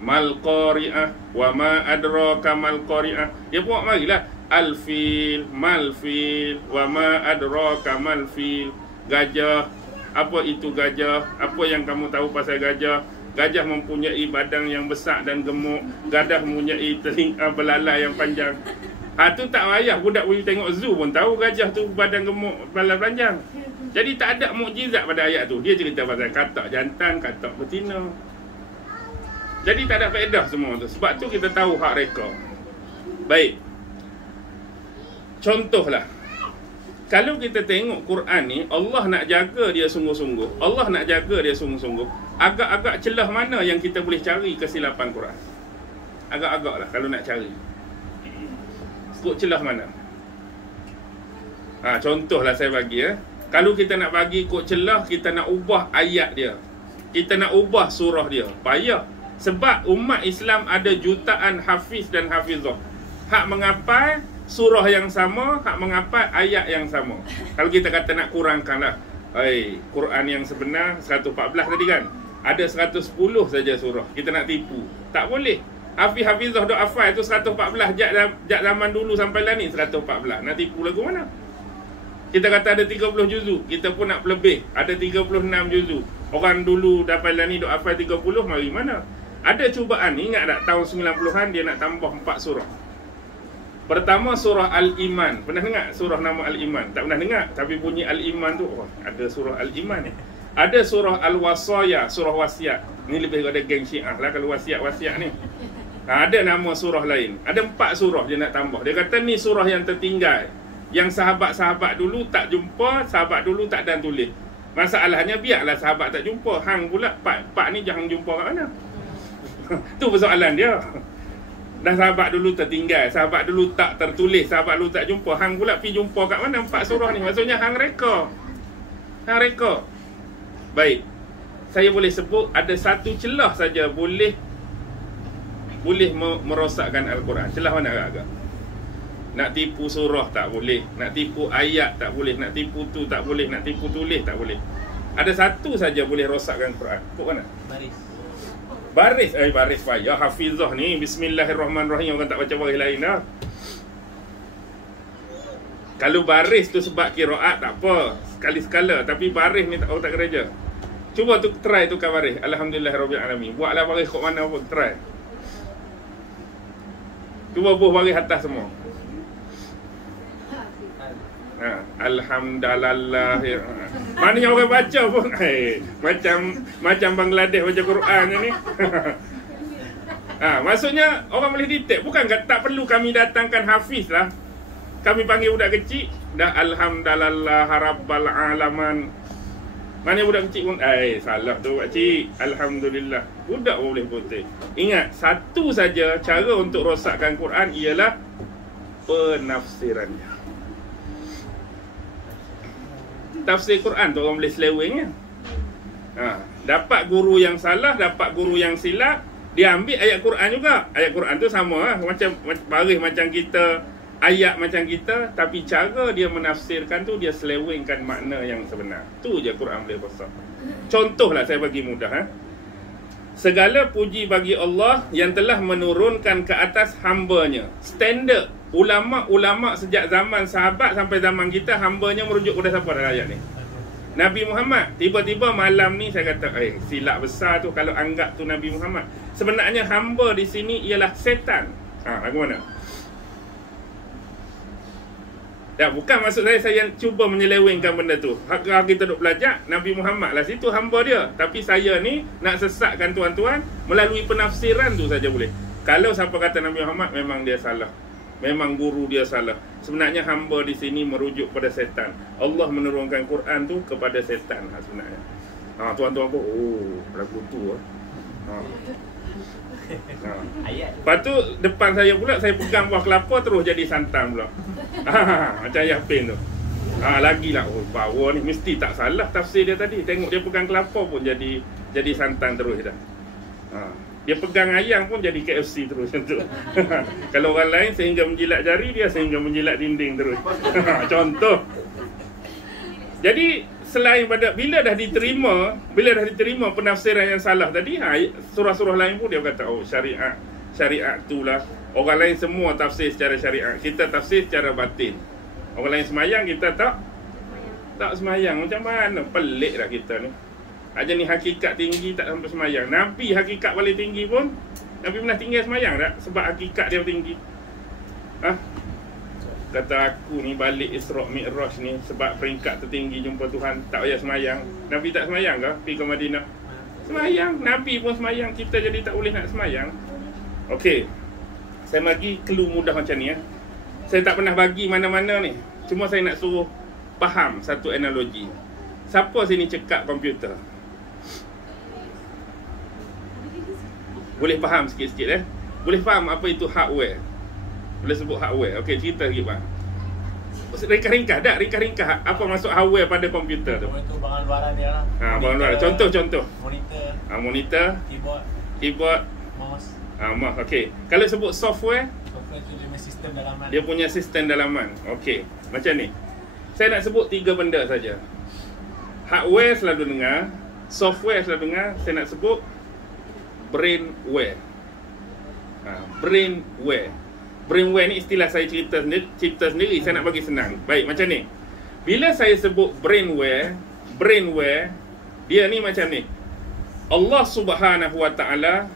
Mal-Qari'ah, Wa ma adraka Mal-Qari'ah. Dia buat marilah Al-Fil, Mal-Fil, Wa ma adraka Mal-Fil. Gajah. Apa itu gajah? Apa yang kamu tahu pasal gajah? Gajah mempunyai badan yang besar dan gemuk. Gajah mempunyai telinga belalai yang panjang. Tu tak payah budak boleh tengok zoo pun tahu gajah tu badan gemuk, belalai panjang. Jadi tak ada mukjizat pada ayat tu. Dia cerita pasal katak jantan, katak betina. Jadi tak ada faedah semua tu. Sebab tu kita tahu hak reka. Baik. Contohlah, kalau kita tengok Quran ni, Allah nak jaga dia sungguh-sungguh. Allah nak jaga dia sungguh-sungguh. Agak-agak celah mana yang kita boleh cari kesilapan Quran? Agak-agak lah kalau nak cari. Kok celah mana? Contohlah saya bagi Kalau kita nak bagi kok celah, kita nak ubah ayat dia, kita nak ubah surah dia, payah. Sebab umat Islam ada jutaan hafiz dan hafizah. Hak mengapai surah yang sama, hak mengapai ayat yang sama. Kalau kita kata nak kurangkan lah, Quran yang sebenar 114 tadi kan, ada 110 saja surah. Kita nak tipu, tak boleh. Hafizah dok hafal tu 114 jak zaman dulu sampai lah ni 114. Nak tipu lagu mana? Kita kata ada 30 juzuk, kita pun nak lebih. Ada 36 juzuk. Orang dulu dapat lah ni dok hafal 30, mari mana? Ada cubaan, ingat tak tahun 90-an dia nak tambah 4 surah. Pertama surah Al-Iman. Pernah dengar surah nama Al-Iman? Tak pernah dengar, tapi bunyi Al-Iman tu, oh, ada surah Al-Iman. Ada surah Al-Wasaya, surah wasiat. Ni lebih kepada geng Syiah lah kalau wasiat-wasiat ni. Ada nama surah lain. Ada 4 surah dia nak tambah. Dia kata ni surah yang tertinggal, yang sahabat-sahabat dulu tak jumpa, sahabat dulu tak dan tulis. Masalahnya biarlah sahabat tak jumpa, hang pula pak ni jangan jumpa kat mana. Tu persoalan dia. Dah sahabat dulu tertinggal, sahabat dulu tak tertulis, sahabat dulu tak jumpa, hang pula pergi jumpa kat mana 4 surah ni? Maksudnya hang reka. Hang reka. Baik. Saya boleh sebut ada satu celah saja boleh merosakkan Al-Quran. Celah mana agak-agak? Nak tipu surah tak boleh, nak tipu ayat tak boleh, nak tipu tu tak boleh, nak tipu tulis tak boleh. Ada satu saja boleh rosakkan Quran. Kok mana? Baris payah hafizah ni. Bismillahirrahmanirrahim. Orang tak baca baris lain dah. Kalau baris tu sebab qiraat tak apa, sekali-sekala. Tapi baris ni orang tak kerja. Cuba tu try tukar baris. Alhamdulillahirabbil alamin. Buatlah baris kok mana pun try. Cuba buh baris atas semua. Alhamdulillah. Mana yang orang baca pun macam Bangladesh baca Quran ni. Maksudnya orang boleh detect. Bukan tak perlu kami datangkan hafiz lah. Kami panggil budak kecil dah alhamdulillah rabbil alamin. Mana budak kecil pun salah tu pakcik. Alhamdulillah. Budak pun boleh putih. Ingat, satu saja cara untuk rosakkan Quran ialah penafsirannya. Tafsir Quran tu orang boleh selewengnya. Dapat guru yang salah, dapat guru yang silap, dia ambil ayat Quran juga. Ayat Quran tu sama lah. Macam baris macam kita, ayat macam kita, tapi cara dia menafsirkan tu dia selewengkan makna yang sebenar. Tu je Quran boleh rosak. Contohlah saya bagi mudah. Segala puji bagi Allah yang telah menurunkan ke atas hambanya. Standard ulama-ulama sejak zaman sahabat sampai zaman kita, hambanya merujuk kepada siapa dalam ayat ni? Nabi Muhammad. Tiba-tiba malam ni saya kata, silap besar tu kalau anggap tu Nabi Muhammad. Sebenarnya hamba di sini ialah setan. Lagu mana? Bukan maksud saya cuba menyelewengkan benda tu. Kalau kita duk belajar, Nabi Muhammad lah situ hamba dia. Tapi saya ni nak sesatkan tuan-tuan melalui penafsiran tu saja boleh. Kalau siapa kata Nabi Muhammad, memang dia salah. Memang guru dia salah. Sebenarnya hamba di sini merujuk pada setan. Allah menurunkan Quran tu kepada setan sebenarnya. Tuan-tuan pun, lagu tu Lepas tu depan saya pula, saya pegang buah kelapa terus jadi santan pula. Macam Yapin tu. Lagilah, bawa ni mesti tak salah tafsir dia tadi. Tengok dia pegang kelapa pun jadi santan terus dah. Dia pegang ayam pun jadi KFC terus macam tu. Kalau orang lain sehingga menjilat jari, dia sehingga menjilat dinding terus. Contoh. Jadi selain pada bila dah diterima penafsiran yang salah tadi, surah-surah lain pun dia kata syariat itulah. Orang lain semua tafsir secara syariat, kita tafsir secara batin. Orang lain semayang, kita tak semayang. Macam mana? Pelik dah kita ni. Aja ni hakikat tinggi tak sampai semayang. Nabi hakikat paling tinggi pun Nabi pernah tinggal semayang tak? Sebab hakikat dia tinggi. Kata aku ni balik Isra' Mi'raj ni sebab peringkat tertinggi jumpa Tuhan, tak payah semayang. Nabi tak semayang ke pergi ke Madinah? Semayang. Nabi pun semayang, kita jadi tak boleh nak semayang. Okey, saya bagi clue mudah macam ni. Saya tak pernah bagi mana-mana ni. Cuma saya nak suruh faham satu analogi. Siapa sini cekap komputer? Boleh faham sikit-sikit Boleh faham apa itu hardware? Boleh sebut hardware. Okey, cerita sikit bang. Ringkas-ringkas tak? Ringkas-ringkas apa maksud hardware pada komputer tu? Itu bahan luaran dia lah. Bahan luaran. Contoh. Monitor. Keyboard. Mouse. Mouse. Okey. Kalau sebut software Tu dia punya sistem dalaman. Dia punya sistem dalaman. Okey. Macam ni. Saya nak sebut 3 benda saja. Hardware selalu dengar, software selalu dengar. Saya nak sebut brainware. Brainware ni istilah saya cipta sendiri. Saya nak bagi senang. Baik, macam ni. Bila saya sebut brainware, dia ni macam ni. Allah Subhanahu Wa Ta'ala,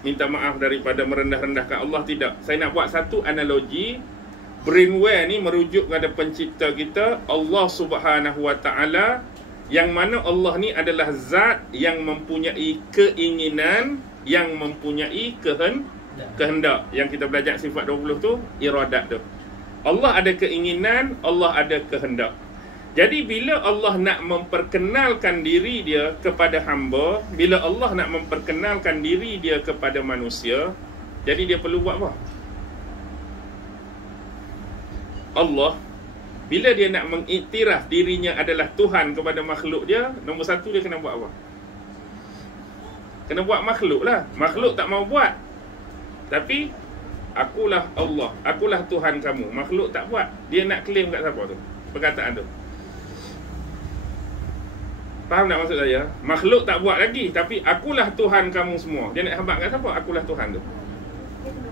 minta maaf daripada merendah-rendahkan Allah, tidak. Saya nak buat satu analogi Brainware ni merujuk kepada pencipta kita, Allah Subhanahu Wa Taala, yang mana Allah ni adalah zat yang mempunyai keinginan, yang mempunyai kehendak. Yang kita belajar sifat 20 tu, iradat tu. Allah ada keinginan, Allah ada kehendak. Jadi bila Allah nak memperkenalkan diri dia kepada hamba, bila Allah nak memperkenalkan diri dia kepada manusia, jadi dia perlu buat apa? Allah, bila dia nak mengiktiraf dirinya adalah Tuhan kepada makhluk dia, nombor satu dia kena buat apa? Kena buat makhluk lah. Makhluk tak mau buat. Tapi, akulah Allah, akulah Tuhan kamu. Makhluk tak buat. Dia nak claim kat siapa tu? Perkataan tu. Faham tak maksud saya? Makhluk tak buat lagi, tapi akulah Tuhan kamu semua. Dia nak habaq kat siapa? Akulah Tuhan tu.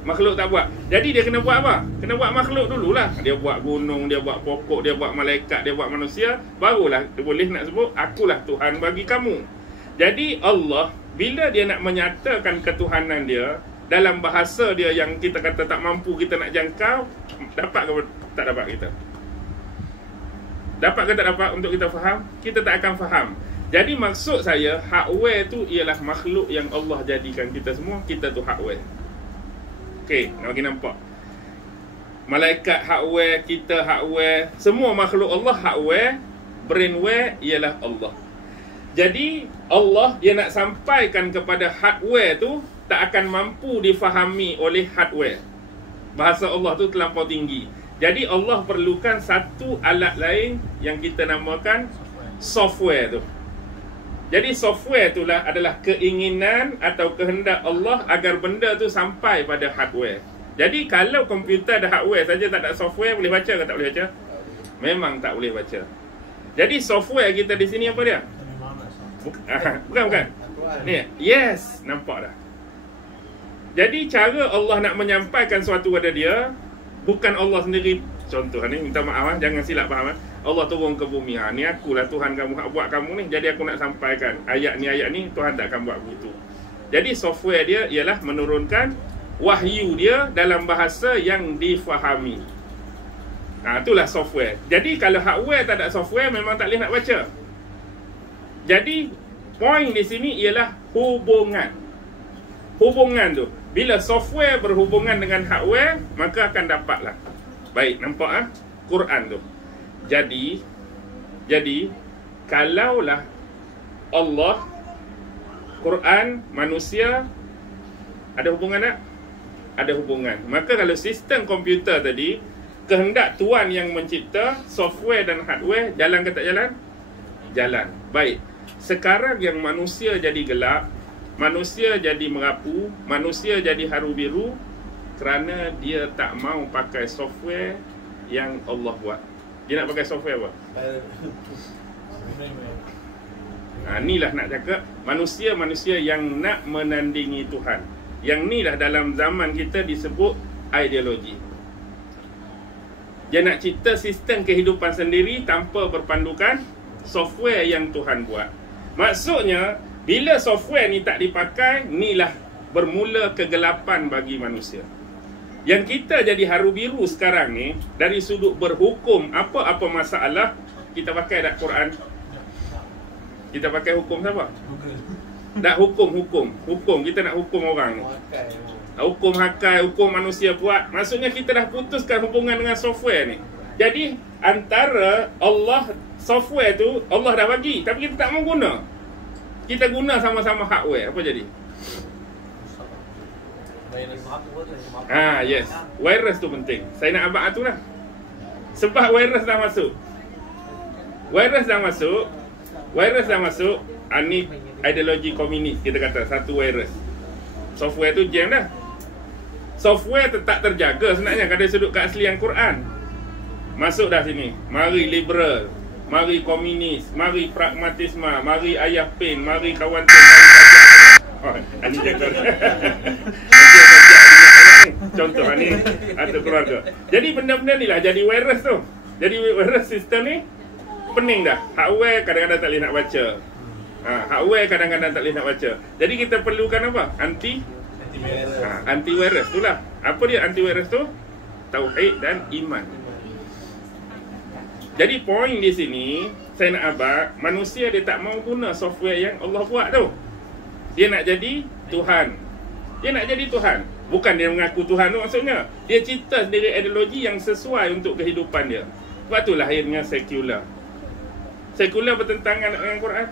Makhluk tak buat. Jadi dia kena buat apa? Kena buat makhluk dululah. Dia buat gunung, dia buat pokok, dia buat malaikat, dia buat manusia. Barulah dia boleh nak sebut akulah Tuhan bagi kamu. Jadi Allah, bila dia nak menyatakan ketuhanan dia dalam bahasa dia yang kita kata tak mampu kita nak jangkau, dapat ke tak dapat kita? Dapat ke tak dapat untuk kita faham? Kita tak akan faham. Jadi maksud saya, hardware tu ialah makhluk yang Allah jadikan kita semua. Kita tu hardware. Okey, nak bagi nampak. Malaikat hardware, kita hardware, semua makhluk Allah hardware, brainware ialah Allah. Jadi Allah dia nak sampaikan kepada hardware tu tak akan mampu difahami oleh hardware. Bahasa Allah tu terlampau tinggi. Jadi Allah perlukan satu alat lain yang kita namakan software tu. Jadi software itulah adalah keinginan atau kehendak Allah agar benda tu sampai pada hardware. Jadi kalau komputer ada hardware saja tak ada software, boleh baca ke tak boleh baca? Memang tak boleh baca. Jadi software kita di sini apa dia? Bukan. Ni, yes, nampak dah. Jadi cara Allah nak menyampaikan sesuatu pada dia, bukan Allah sendiri. Contoh ni, minta maaf jangan silap faham. Allah turun ke bumi. Ni akulah Tuhan kamu, hak buat kamu ni. Jadi aku nak sampaikan ayat ni Tuhan tak akan buat begitu. Jadi software dia ialah menurunkan wahyu dia dalam bahasa yang difahami. Itulah software. Jadi kalau hardware tak ada software, memang tak boleh nak baca. Jadi point di sini ialah hubungan. Hubungan tu, bila software berhubungan dengan hardware, maka akan dapatlah. Baik, nampak Quran tu. Jadi kalaulah Allah, Quran, manusia ada hubungan tak? Ada hubungan. Maka kalau sistem komputer tadi, kehendak Tuhan yang mencipta, software dan hardware jalan ke tak jalan? Jalan. Baik. Sekarang yang manusia jadi gelap, manusia jadi merapu, manusia jadi haru biru kerana dia tak mau pakai software yang Allah buat. Dia nak pakai software apa? Inilah nak cakap manusia-manusia yang nak menandingi Tuhan. Yang ni lah dalam zaman kita disebut ideologi. Dia nak cipta sistem kehidupan sendiri tanpa berpandukan software yang Tuhan buat. Maksudnya, bila software ni tak dipakai, inilah bermula kegelapan bagi manusia. Yang kita jadi haru biru sekarang ni, dari sudut berhukum apa-apa masalah, kita pakai tak Quran? Kita pakai hukum siapa? Tak hukum. Kita nak hukum orang ni. Hukum hakai, hukum manusia buat. Maksudnya kita dah putuskan hubungan dengan software ni. Jadi antara Allah, software tu Allah dah bagi, tapi kita tak mau guna. Kita guna sama-sama hardware. Apa jadi? Yes. Virus tu penting. Saya nak abang tu lah. Sebab virus dah masuk. Virus dah masuk. Ni ideologi komunis kita kata. Satu virus. Software tu jam dah. Software tetap terjaga sebenarnya dari sudut keaslian Quran. Masuk dah sini. Mari liberal, mari komunis, mari pragmatisme, mari ayah pen, mari kawan tu. Ani jaga. Contoh ni atau keluarga. Jadi benda-benda ni lah jadi virus tu. Jadi virus sistem ni pening dah. Hardware kadang-kadang tak boleh nak baca. Hardware kadang-kadang tak boleh nak baca. Jadi kita perlukan apa? Antivirus tu lah. Apa dia antivirus tu? tauhid dan iman. Jadi poin di sini, saya nak abang, manusia dia tak mau guna software yang Allah buat tu. Dia nak jadi Tuhan. Dia nak jadi Tuhan. Bukan dia mengaku Tuhan tu maksudnya. Dia cipta sendiri ideologi yang sesuai untuk kehidupan dia. Sebab tu lahirnya sekular. Sekular bertentangan dengan Quran.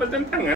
Bertentangan.